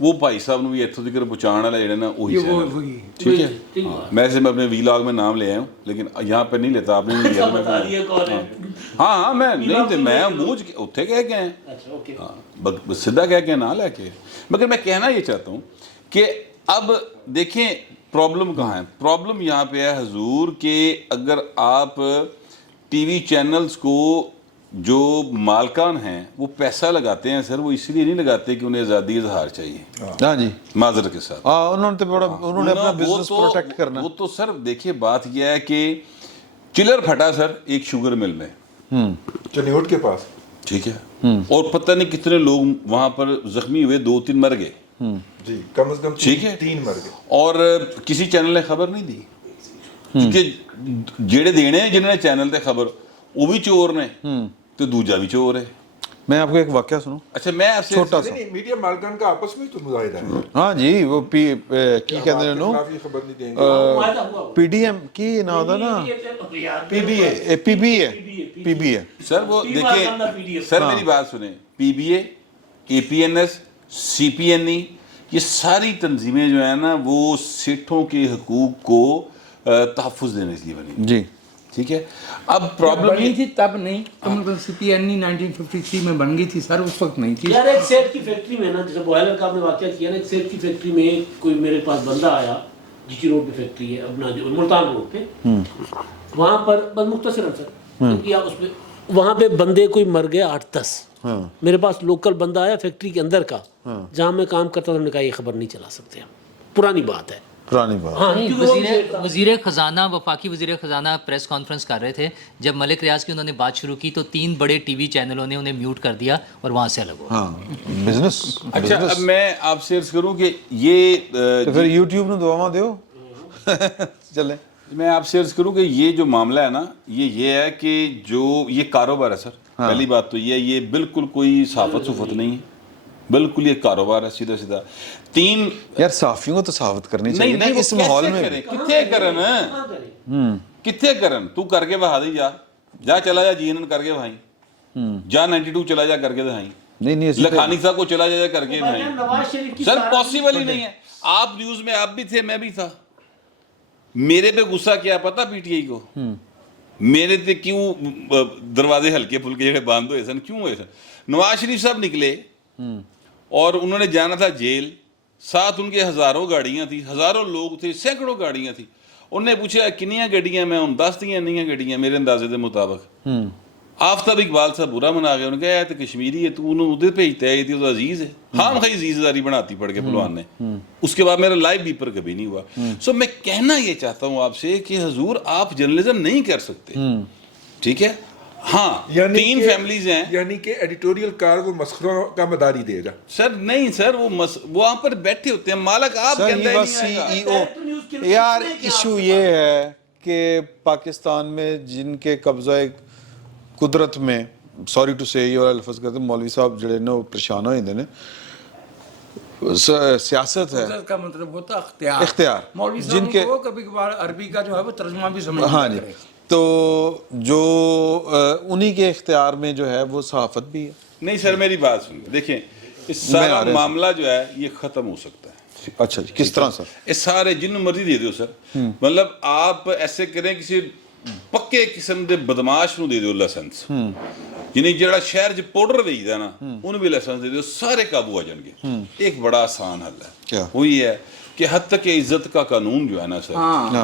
وہ بھائی صاحب ਨੂੰ ਵੀ ਇੱਥੋਂ ਤੱਕ ਪਹੁੰਚਾਉਣ ਵਾਲਾ ਜਿਹੜਾ ਨਾ ਉਹੀ ਚੈਨਲ ٹھیک ہے ویسے میں اپنے ویلاگ میں نام لے آیا ہوں لیکن یہاں پہ نہیں لیتا آپ نے نہیں لیا ہاں ہاں میں نہیں تھے میں منہ اتنے کہہ کے ہیں ہاں سیدھا کہہ کے نہ لے کے مگر میں کہنا یہ چاہتا ہوں کہ اب دیکھیں پرابلم کہاں ہے پرابلم یہاں پہ ہے حضور کہ اگر آپ ٹی وی چینلز کو جو مالکان ہیں وہ پیسہ لگاتے ہیں سر وہ اس لیے نہیں لگاتے کہ انہیں آزادی اظہار چاہیے ہاں جی معذرت کے ساتھ انہوں نے اپنا بزنس پروٹیکٹ کرنا وہ تو سر دیکھیے بات یہ ہے کہ چلر پھٹا سر ایک شوگر مل میں چنیوٹ کے پاس ٹھیک ہے اور پتہ نہیں کتنے لوگ وہاں پر زخمی ہوئے 2-3 مر گئے جی کم از کم ٹھیک ہے 3 مر گئے اور کسی چینل نے خبر نہیں دی کیونکہ جڑے دینے ہیں جنہوں نے چینل تے خبر وہ بھی چور نے تو دوجا بھی چور ہے میں آپ کو ایک واقعہ سنوں اچھا میں آپ سے چھوٹا سا میڈیا مالکان کا آپس میں تو مظاہرہ ہے ہاں جی وہ کی کہتے ہیں نو خبر نہیں دیں گے پی ڈی ایم کی نہ ہوتا نا پی بی اے سر وہ دیکھیں سر میری بات سنیں پی be a a P N S C P N ای یہ ساری تنظیمیں جو ہیں نا وہ سیٹھوں کے حقوق کو تحفظ دینے کے لیے بنی جی ٹھیک ہے اب پرابلم بنی تھی تب نہیں تو سی پی این ای 1953 میں بن گئی تھی سر اس وقت نہیں تھی یار ایک سیٹ کی فیکٹری میں نا جیسے بوائلر کا آپ نے واقعہ کیا نا ایک سیٹ کی فیکٹری میں کوئی میرے پاس بندہ آیا جی کی روڈ پہ فیکٹری ہے اپنا جو ملتان روڈ پہ وہاں پر بس مختصراً سر کیا اس پہ وہاں پہ بندے کوئی مر گئے 8-10 میرے پاس لوکل بندہ آیا فیکٹری کے اندر کا جہاں میں کام کرتا تھا انہوں نے کہا یہ خبر نہیں چلا سکتے ہم پرانی بات ہے پرانی بات وزیر خزانہ وفاقی وزیر خزانہ پریس کانفرنس کر رہے تھے جب ملک ریاض کی انہوں نے بات شروع کی تو 3 بڑے ٹی وی چینلوں نے انہیں میوٹ کر دیا اور وہاں سے الگ ہوا ہاں بزنس اچھا اب میں آپ سے عرض کروں کہ یہ پھر یوٹیوب نے دعاواں دیو چلیں میں آپ سے عرض کروں کہ یہ جو معاملہ ہے نا یہ ہے کہ جو یہ کاروبار ہے سر پہلی بات تو یہ بالکل کوئی صحافت نہیں ہے بالکل یہ کاروبار ہے سیدھا سیدھا 3 یار صحافیوں کو تو صحافت کرنی چاہیے نا اس ماحول میں کتنے کرن تو کر کے بہا دی جا چلا جا جی این کر کے بھائی جا 92 چلا جا کر کے دکھائی نہیں لکھانی صاحب کو چلا جا کر کے بھائی سر پاسبل ہی نہیں ہے آپ نیوز میں آپ بھی تھے میں بھی تھا میرے پہ غصہ کیا پتا پی ٹی آئی کو میرے تے کیوں دروازے ہلکے پھلکے جڑے بند ہوئے سن کیوں ہوئے سن نواز شریف صاحب نکلے اور انہوں نے جانا تھا جیل ساتھ ان کے ہزاروں گاڑیاں تھیں ہزاروں لوگ تھے سینکڑوں گاڑیاں تھیں انہوں نے پوچھا کنیاں گڈیاں میں ان 10 دیاں نہیں ہیں گڈیاں میرے اندازے دے مطابق آفتاب اقبال صاحب برا منا گیا انہوں نے کہا یہ تو کشمیری ہے تو انہوں ادھر بھیجتا ہے یہ تو عزیز ہے ہاں مخی عزیز داری بناتی پڑھ کے پلوان نے اس کے بعد میرا لائیو بیپر کبھی نہیں ہوا سو میں کہنا یہ چاہتا ہوں آپ سے کہ حضور آپ جرنلزم نہیں کر سکتے ٹھیک ہے ہاں 3 فیملیز ہیں یعنی کہ ایڈیٹوریل کار وہ مسخروں کا مداری دے گا سر نہیں سر وہ وہاں پر بیٹھے ہوتے ہیں مالک آپ کے اندر نہیں آئے گا یار ایشو یہ ہے کہ پاکستان میں جن کے قبضہ قدرت میں سوری ٹو سے یہ والا لفظ کرتے ہیں مولوی صاحب جڑے نے وہ پریشان ہوئے ہیں سیاست ہے کا مطلب ہوتا اختیار اختیار مولوی صاحب کو کبھی کبھار عربی کا جو ہے وہ ترجمہ بھی سمجھ ہاں جی تو جو انہی کے اختیار میں جو ہے وہ صحافت بھی ہے نہیں سر میری بات سنیں دیکھیں اس سارا معاملہ جو ہے یہ ختم ہو سکتا ہے اچھا جی کس طرح سر اس سارے جن مرضی دے دیو سر مطلب آپ ایسے کریں کسی پکے قسم دے بدماش نو دے دیو لائسنس یعنی جڑا شہر چ پاؤڈر ویچدا نا انہوں بھی لائسنس دے دیو سارے قابو آ جان گے ایک بڑا آسان حل ہے کیا وہ یہ ہے کہ حد تک عزت کا قانون جو ہے نا سر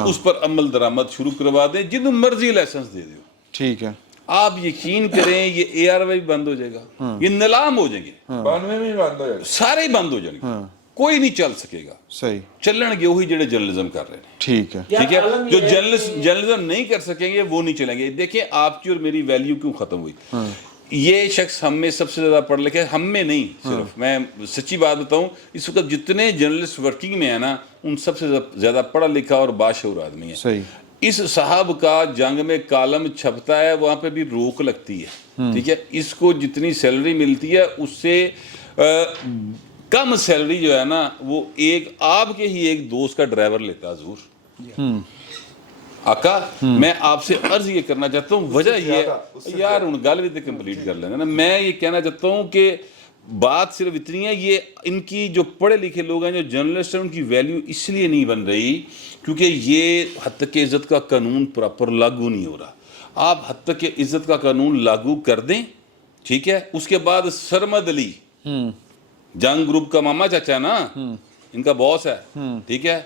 اس پر عمل درآمد شروع کروا دیں جن مرضی لائسنس دے دیو ٹھیک ہے آپ یقین کریں یہ اے آر وائی بند ہو جائے گا یہ نیلام ہو جائیں گے 92 میں بند ہو جائے گا سارے ہی بند ہو جائیں گے کوئی نہیں چل سکے گا صحیح چلن گے وہی جڑے جرنلزم کر رہے ہیں ٹھیک ہے ٹھیک ہے جو جرنلزم نہیں کر سکیں گے وہ نہیں چلیں گے دیکھیں آپ کی اور میری ویلیو کیوں ختم ہوئی یہ شخص ہم میں سب سے زیادہ پڑھ لکھے ہم میں نہیں صرف میں سچی بات بتاؤں اس وقت جتنے جرنلسٹ ورکنگ میں ہیں نا ان سب سے زیادہ پڑھا لکھا اور باشعور آدمی ہے صحیح اس صاحب کا جنگ میں کالم چھپتا ہے وہاں پہ بھی روک لگتی ہے ٹھیک ہے اس کو جتنی سیلری ملتی ہے اس سے کم سیلری جو ہے نا وہ ایک آپ کے ہی ایک دوست کا ڈرائیور لیتا حضور آقا میں آپ سے عرض یہ کرنا چاہتا ہوں وجہ یہ ہے یار ان گل بھی تو کمپلیٹ کر لینا نا میں یہ کہنا چاہتا ہوں کہ بات صرف اتنی ہے، یہ ان کی جو پڑھے لکھے لوگ ہیں جو جرنلسٹ ہیں ان کی ویلیو اس لیے نہیں بن رہی کیونکہ یہ حد تک عزت کا قانون پراپر لاگو نہیں ہو رہا. آپ حد تک عزت کا قانون لاگو کر دیں، ٹھیک ہے. اس کے بعد سرمد علی جنگ گروپ کا ماما چچا نا، ان کا باس ہے، ٹھیک ہے.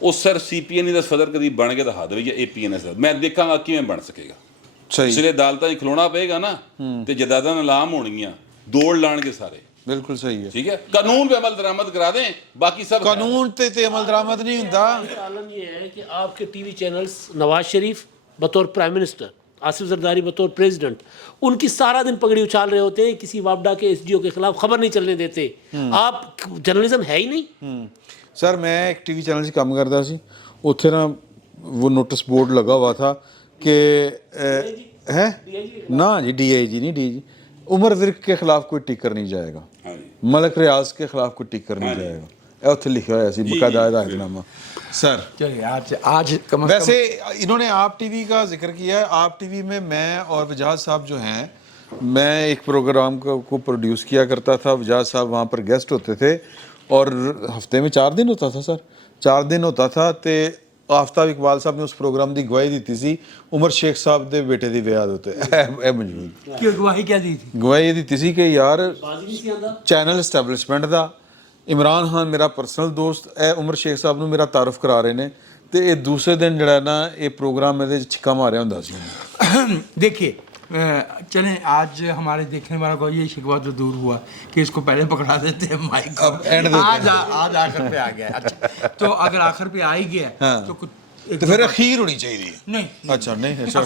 وہ سر سی پی این دا صدر کدی بن کے دکھا دے یا اے پی این ایس. میں دیکھاں گا کیویں بن سکے گا. اس صحیح، لیے عدالتاں کھلونا پے گا نا تے جداداں نیلام ہونگیاں، دوڑ لان کے سارے. بالکل صحیح ہے. ٹھیک ہے، قانون پہ عمل درآمد کرا دیں، باقی سب قانون تے عمل درآمد نہیں ہوندا. عالم یہ ہے کہ آپ کے T V channels Nawaz Sharif بطور پرائم منسٹر، آصف زرداری بطور پریزیڈنٹ، ان کی سارا دن پگڑی اچھال رہے ہوتے ہیں، کسی وابڈا کے ایس ڈی او کے خلاف خبر نہیں چلنے دیتے. آپ جرنلزم ہے ہی نہیں. سر میں ایک ٹی وی چینل سے کام کرتا سی، اتنے نا وہ نوٹس بورڈ لگا ہوا تھا کہ ہے نا جی ڈی آئی جی نہیں ڈی جی عمر ورک کے خلاف کوئی ٹکر نہیں جائے گا، ملک ریاض کے خلاف کوئی ٹکر نہیں جائے گا. اتنے لکھا ہوا سی باقاعدہ ہدایت نامہ. سر آج کم از ویسے انہوں نے آپ ٹی وی کا ذکر کیا ہے. آپ ٹی وی میں اور وجاہت صاحب جو ہیں، میں ایک پروگرام کو پروڈیوس کیا کرتا تھا. وجاہت صاحب وہاں پر گیسٹ ہوتے تھے اور ہفتے میں 4 دن ہوتا تھا. سر 4 دن ہوتا تھا تے آفتاب اقبال صاحب نے اس پروگرام دی گواہی دیتی سی. عمر شیخ صاحب دے بیٹے دی بیعت ہوتے اے موجود کی گواہی کیا دی تھی؟ گواہی یہ دیتی سی کہ یار چینل اسٹیبلشمنٹ دا عمران خان میرا پرسنل دوست اے عمر شیخ صاحب نو میرا تعارف کرا رہے نے تے یہ دوسرے دن جڑا نا یہ پروگرام میرے چھکا ماریا ہوندا سی. دیکھیے چلیں آج ہمارے دیکھنے والا کو یہ شکوہ تو دور ہوا کہ اس کو پہلے پکڑا دیتے ہیں مائک کو. آج آخر پہ آ گیا. اچھا تو اگر آخر پہ آ ہی گیا تو کچھ تو پھر اخیر ہونی چاہیے. نہیں اچھا نہیں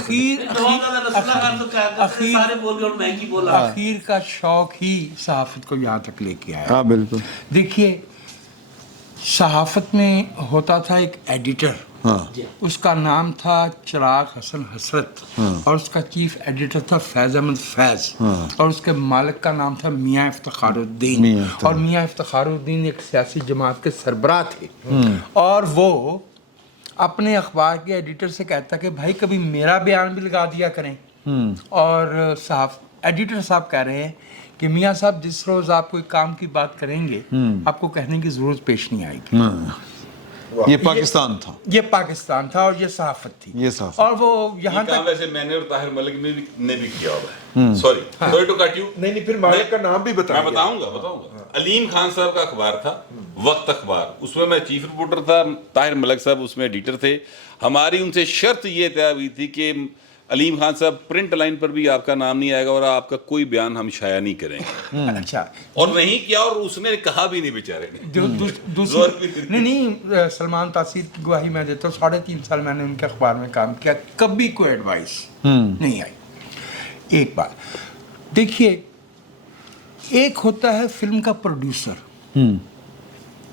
اخیر کا شوق ہی صحافت کو یہاں تک لے کے آیا. ہاں بالکل. دیکھیے صحافت میں ہوتا تھا ایک ایڈیٹر، اس کا نام تھا چراغ حسن حسرت، اور اس کا چیف ایڈیٹر تھا فیض احمد فیض، اور اس کے مالک کا نام تھا میاں افتخار الدین. اور میاں افتخار الدین ایک سیاسی جماعت کے سربراہ تھے. اور وہ اپنے اخبار کے ایڈیٹر سے کہتا کہ بھائی کبھی میرا بیان بھی لگا دیا کریں. اور ایڈیٹر صاحب کہہ رہے ہیں کہ میاں صاحب جس روز آپ کوئی کام کی بات کریں گے آپ کو کہنے کی ضرورت پیش نہیں آئے گی. یہ پاکستان تھا، یہ پاکستان تھا اور یہ صحافت تھی. یہ صحافت. اور وہ یہاں کام تک ویسے میں نے اور طاہر ملک نے بھی کیا ہوا ہے. Sorry to cut you. نہیں پھر مالک کا نام بھی میں بتاؤں گا. علیم خان صاحب کا اخبار تھا وقت اخبار، اس میں چیف رپورٹر تھا. طاہر ملک صاحب اس میں ایڈیٹر تھے. ہماری ان سے شرط یہ طے ہوئی تھی کہ علیم خان صاحب پرنٹ لائن پر بھی آپ کا نام نہیں آئے گا اور آپ کا کوئی بیان ہم شائع نہیں کریں گے. اچھا اور نہیں کیا، اور اس نے کہا بھی نہیں بیچارے نے. نہیں سلمان تاثیر کی گواہی میں دیتا ہوں. 3.5 سال میں نے ان کے اخبار میں کام کیا، کبھی کوئی ایڈوائس نہیں آئی. ایک بات دیکھیے، ایک ہوتا ہے فلم کا پروڈیوسر،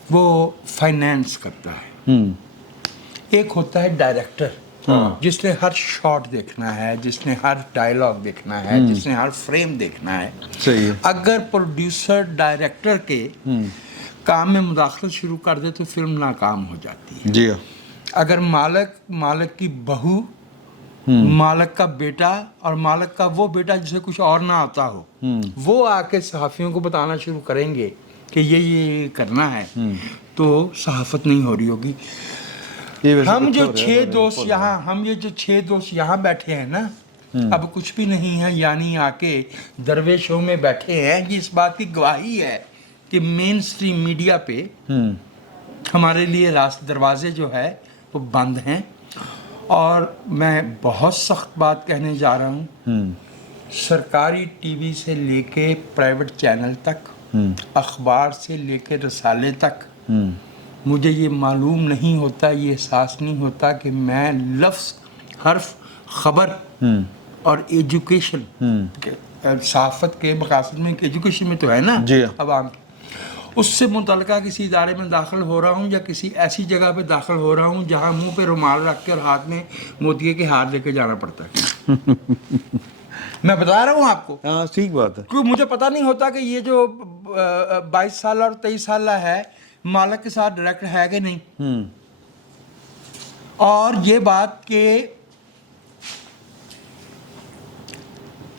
وہ فائنینس کرتا ہے. ایک ہوتا ہے ڈائریکٹر جس نے ہر شاٹ دیکھنا ہے، جس نے ہر ڈائلاگ دیکھنا ہے، جس نے ہر فریم دیکھنا ہے. صحیح ہے. اگر پروڈیوسر ڈائریکٹر کے کام میں مداخلت شروع کر دے تو فلم ناکام ہو جاتی ہے. جی ہاں. اگر مالک کی بہو، مالک کا بیٹا اور مالک کا وہ بیٹا جسے کچھ اور نہ آتا ہو، وہ آ کے صحافیوں کو بتانا شروع کریں گے کہ یہ کرنا ہے تو صحافت نہیں ہو رہی ہوگی. ہم جو 6 دوست یہاں بیٹھے ہیں نا، اب کچھ بھی نہیں ہے، یعنی آ کے درویشوں میں بیٹھے ہیں. یہ اس بات کی گواہی ہے کہ مین سٹریم میڈیا پہ ہمارے لیے دروازے جو ہے وہ بند ہیں. اور میں بہت سخت بات کہنے جا رہا ہوں، سرکاری ٹی وی سے لے کے پرائیویٹ چینل تک، اخبار سے لے کے رسالے تک، مجھے یہ معلوم نہیں ہوتا، یہ احساس نہیں ہوتا کہ میں لفظ، حرف، خبر اور ایجوکیشن، صحافت کے مقاصد میں ایجوکیشن میں تو ہے نا عوام کی، اس سے متعلقہ کسی ادارے میں داخل ہو رہا ہوں یا کسی ایسی جگہ پہ داخل ہو رہا ہوں جہاں منہ پہ رومال رکھ کے اور ہاتھ میں موتیے کے ہار لے کے جانا پڑتا ہے. میں بتا رہا ہوں آپ کو. ہاں ٹھیک بات ہے. کیونکہ مجھے پتہ نہیں ہوتا کہ یہ جو 22 سال اور 23 سالہ ہے مالک کے ساتھ ڈائریکٹر ہے کہ نہیں. اور یہ بات کہ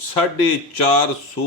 450